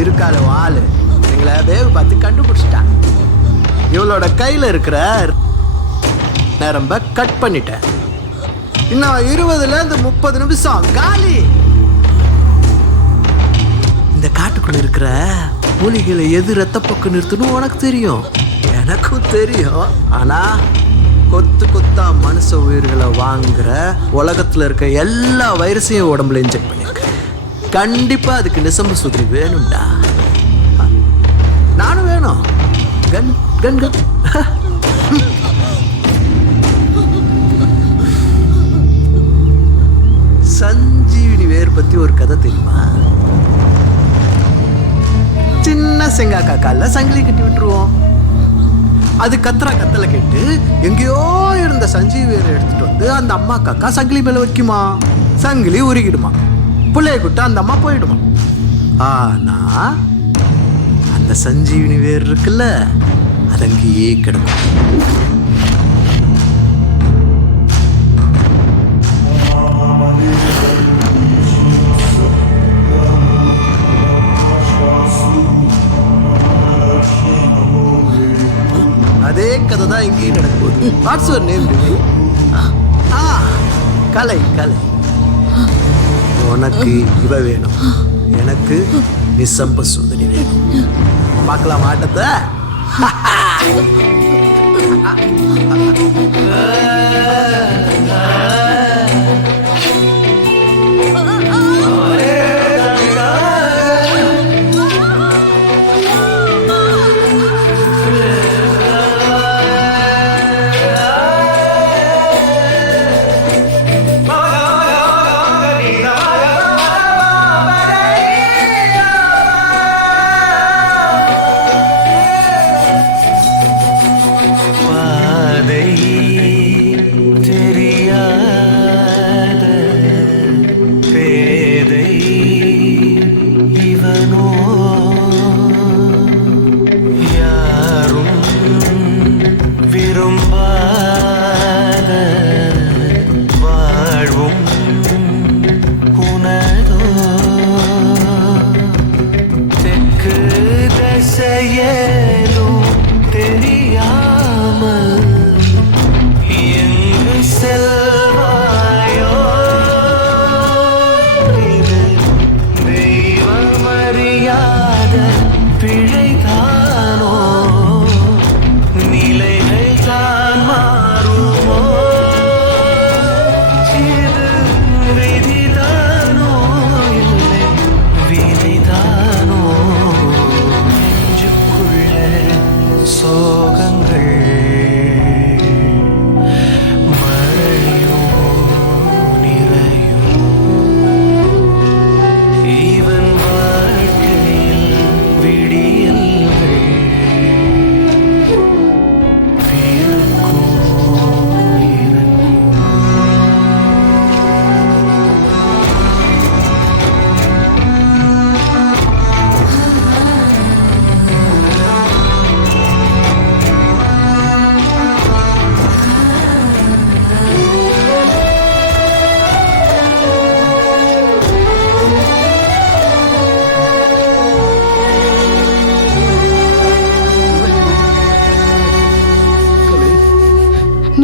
இருக்கால வாளு எங்களை வேவு பார்த்து கண்டுபிடிச்சிட்டான். இவளோட கையில இருக்கிற நரம்ப கட் பண்ணிட்டேன். இன்னும் 20லேருந்து 30 நிமிஷம் காலி. இந்த காட்டுக்குள்ள இருக்கிற மூலிகளை எது ரத்தப்போக்கு நிறுத்தணும் உனக்கு தெரியும், எனக்கும் தெரியும். ஆனா கொத்து கொத்தா மனுஷ உயிர்களை வாங்குற உலகத்துல இருக்க எல்லா வைரஸையும் உடம்புல இன்ஜெக்ட் பண்ணிருக்கேன். கண்டிப்பா அதுக்கு நிசம்ப சுதி வேணும்டா. நானும் வேணும். கன் கன் கன். சஞ்சீவினி வேர் பத்தி ஒரு கதை தெரியுமா? சின்ன செங்காக்கா கால சங்கிலி கட்டி விட்டுருவோம். அது கத்துறா கத்தலை கேட்டு எங்கேயோ இருந்த சஞ்சீவி வேரை எடுத்துட்டு வந்து அந்த அம்மா காக்கா சங்கிலி மேல வைக்குமா, சங்கிலி உருகிடுமா, பிள்ளைய கூட்ட அந்த அம்மா போயிடுமா. ஆனா அந்த சஞ்சீவினி வேர் இருக்குல்ல, அது அங்கேயே கிடக்கும். அதே கதை தான் இங்கேயும் நடக்குது. What's your name? Kalai. Kalai. உனக்கு இவ வேணும், எனக்கு நிசம்ப சுந்தரி வேணும். பார்க்கலாம் ஆட்டத்தை.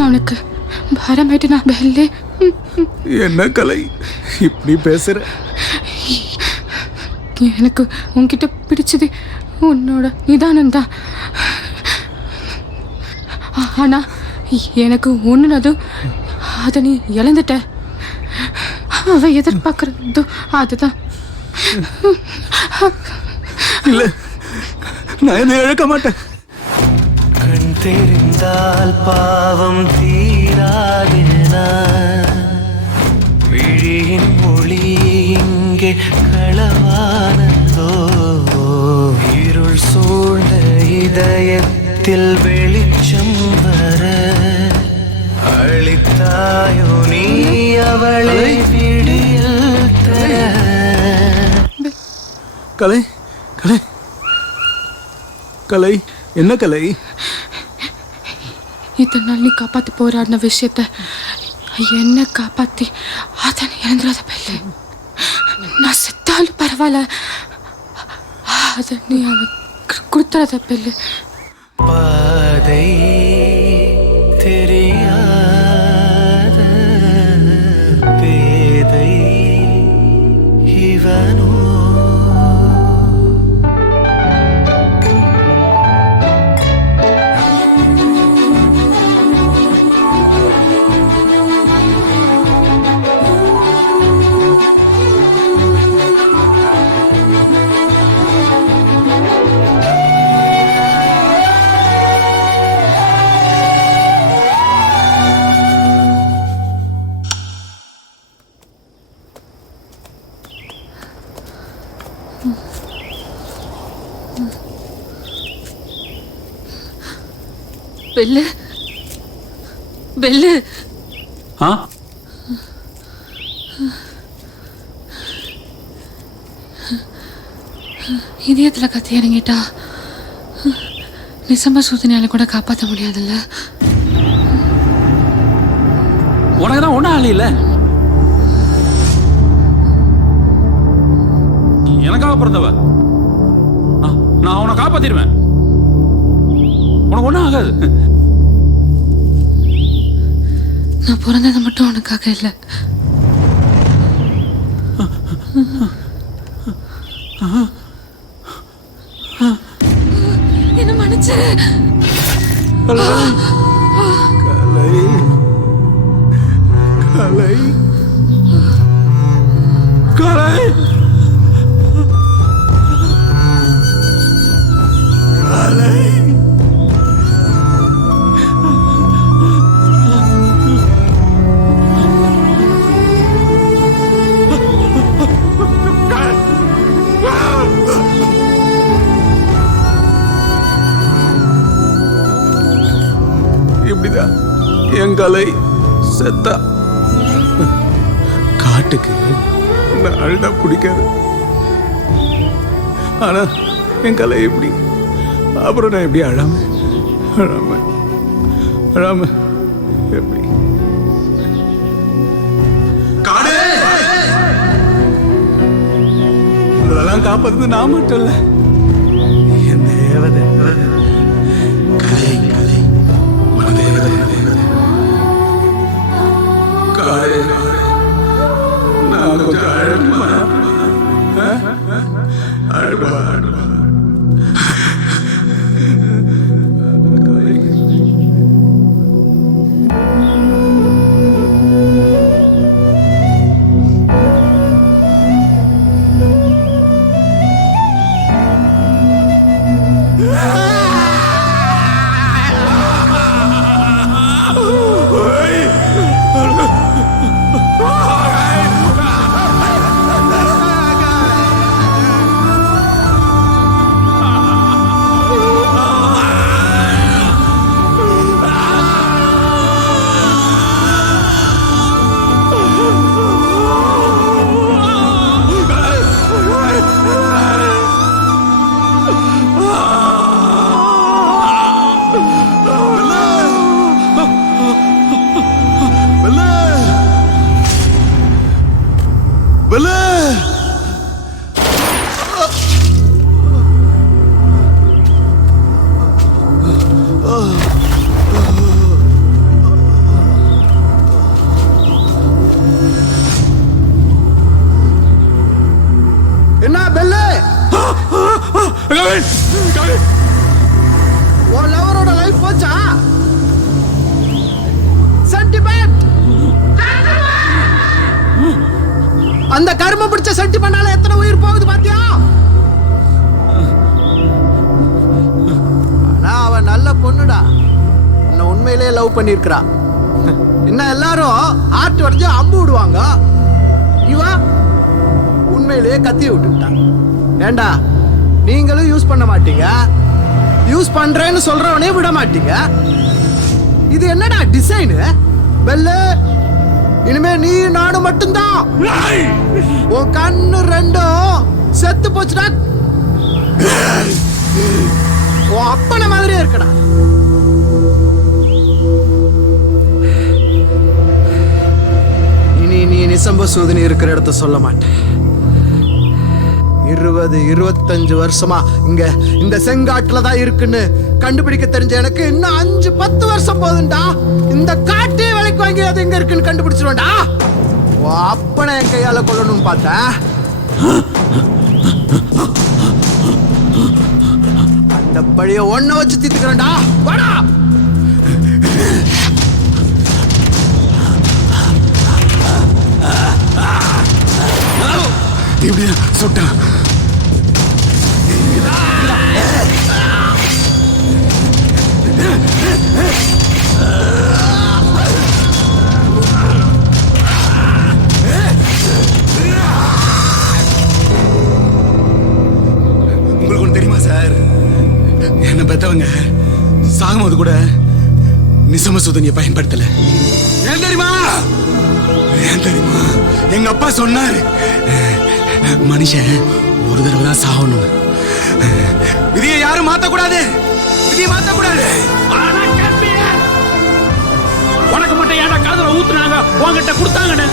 உனக்கு பாரமாயிட்டு நான் பெல்லே. என்ன கலை இப்படி பேசுற? எனக்கு உன்கிட்ட பிடிச்சது உன்னோட நிதானம் தான். ஆனா எனக்கு ஒண்ணுனதும் அதை நீ இழந்துட்ட. அவ எதிர்பார்க்கறதோ அதுதான். இல்ல, நான் இதை இழக்க மாட்டேன். கண் தெரிந்தால் பாவம் தீராதேனா, விழியின் மொழி இங்கே களவானதோ, இருள் சூழ்ந்த இதயத்தில் வெளிச்சம் வர அளித்தாயோ நீ அவளை விடியல் தர. கலை கலை கலை என்ன கலை? இத்தனை நாள் நீ காப்பாற்றி போராடின விஷயத்த என்ன காப்பாற்றி அதை நீ இழந்துடாத பெல்லு. நான் செத்தாலும் பரவாயில்ல, அதை நீ அவனுக்கு கொடுத்துடாத பெல்லு. பாதை தெரியாத பேதை இவனோ. பெல்லு பெல்லு ஆ இதயத்தில் கத்தி இறங்கிட்டா நிசம்ப சூத்தினால கூட காப்பாற்ற முடியாதுல்ல. உனக்கு தான் ஒன்றும் ஆளி இல்லை, எனக்காக பிறந்தவ. நான் அவனை காப்பாத்திடுவேன், உனக்கு ஒன்றும் ஆகாது. நான் பிறந்தது மட்டும் உனக்காக இல்லை. என்ன மன்னிச்சிரு. கலை கலை கலை கலை. இப்படிதான் என் கலை செத்தா. காட்டுக்கு அழுதா பிடிக்காது, ஆனா என் கலை எப்படி, அப்புறம் நான் எப்படி அழாம அழாம அழாம எப்படி. அதெல்லாம் காப்பாத்துறது நான் மட்டும் இல்ல, என் தேவதை கலை கலை மனதேவதை கலை. நான் கொஞ்சம் அழகுமா அழுவா அழுவா. என்ன பெல்லு, உன் லவரோட லைஃப் போச்சா? சென்டிமெண்ட், அந்த கரும பிடிச்ச சென்டிமெண்டால எத்தனை உயிர் போகுது பாத்தியா? ஆனா அவ நல்ல பொண்ணுடா, உன்னை உண்மையிலேயே லவ் பண்ணிருக்கிறா. இன்னும் எல்லாரும் ஆட்டு உடஞ்சு அம்பு விடுவாங்க, இவ உண்மையிலேயே கத்தி விட்டுட்டான். ஏண்டா நீங்களும் யூஸ் பண்ண மாட்டீங்க, யூஸ் பண்றேன்னு சொல்றவனே விட மாட்டீங்க. இது என்னடா டிசைனு பெல்லு? இனிமே நீ நானும் மட்டும்தான். உன் கண்ணு ரெண்டும் செத்து போச்சுடா, உன் அப்பன மாதிரியே இருக்கடா. நிசம்ப சூதினி இருக்கிற இடத்த சொல்ல மாட்டேன். 20-25 வருஷமா இங்க இந்த செங்காட்டுல தான் இருக்குன்னு கண்டுபிடிக்க தெரிஞ்ச எனக்கு இன்னும் 5-10 வருஷம் போதும்டா. இந்த காட்டே விலைக்கு வாங்கி அது எங்க இருக்குன்னு கண்டுபிடிச்சிருவேன்டா. அப்பனை என் கையால கொல்லணும்னு பார்த்தேன். அந்த பழிய ஒன்ன வச்சு தீத்துக்கிறேன்டா. வாடா. இப்படியா சுட்டான்? உங்களுக்கு ஒன்று தெரியுமா சார்? என்ன பெற்றவங்க சாகும்போது கூட நிசம சுதனியை பயன்படுத்தல. ஏன் தெரியுமா? ஏன் தெரியுமா? எங்க அப்பா சொன்னாரு, மனுஷன் ஒரு தடவை தான் சாகணும். விதியை யாரும் மாத்தக்கூடாது. விதியை மாத்தக்கூடாது. உனக்கு மட்டும் ஏன்டா காதுல ஊத்துனாங்க? உன்கிட்ட கொடுத்தாங்கன்னு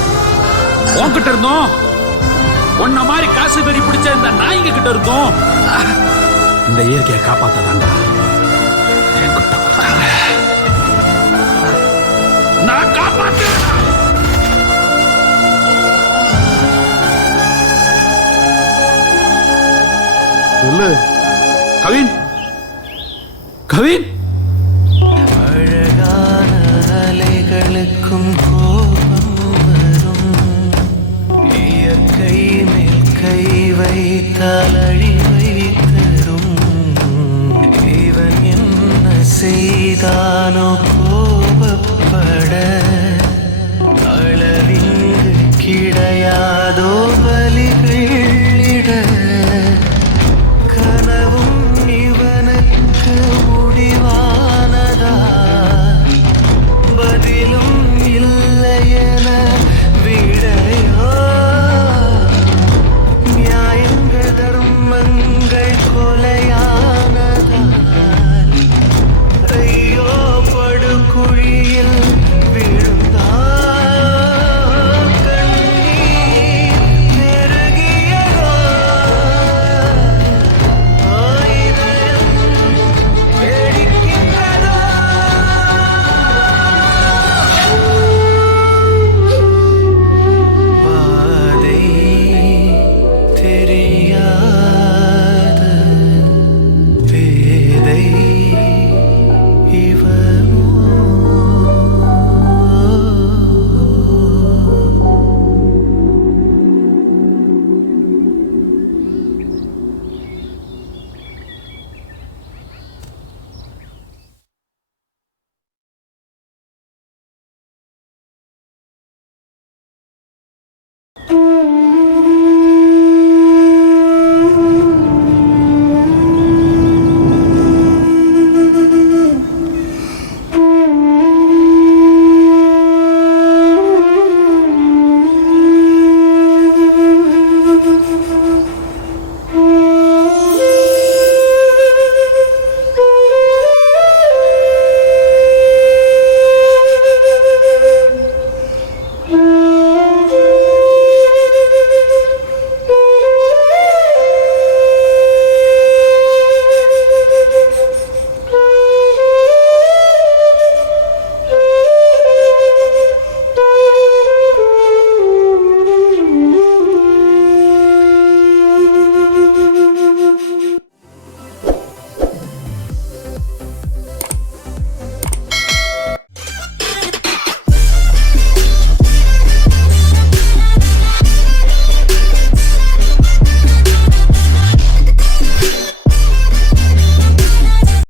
உன்கிட்ட இருந்தோம். உன்ன மாதிரி காசு வெறி பிடிச்ச இந்த நாய்ங்க கிட்ட இருந்தோம். இந்த இயற்கையை காப்பாத்தாதான்டா என்கிட்ட கொடுத்தாங்க. நான் காப்பாத்துறேன். கவின், கவின், அழகான அலைகளுக்கும் கோபம் வரும். இயற்கை மேல் கை வைத்தால் அழிவை தரும். இவன் என்ன செய்தானோ கோபப்பட அளவிங்கு கிடையாதோ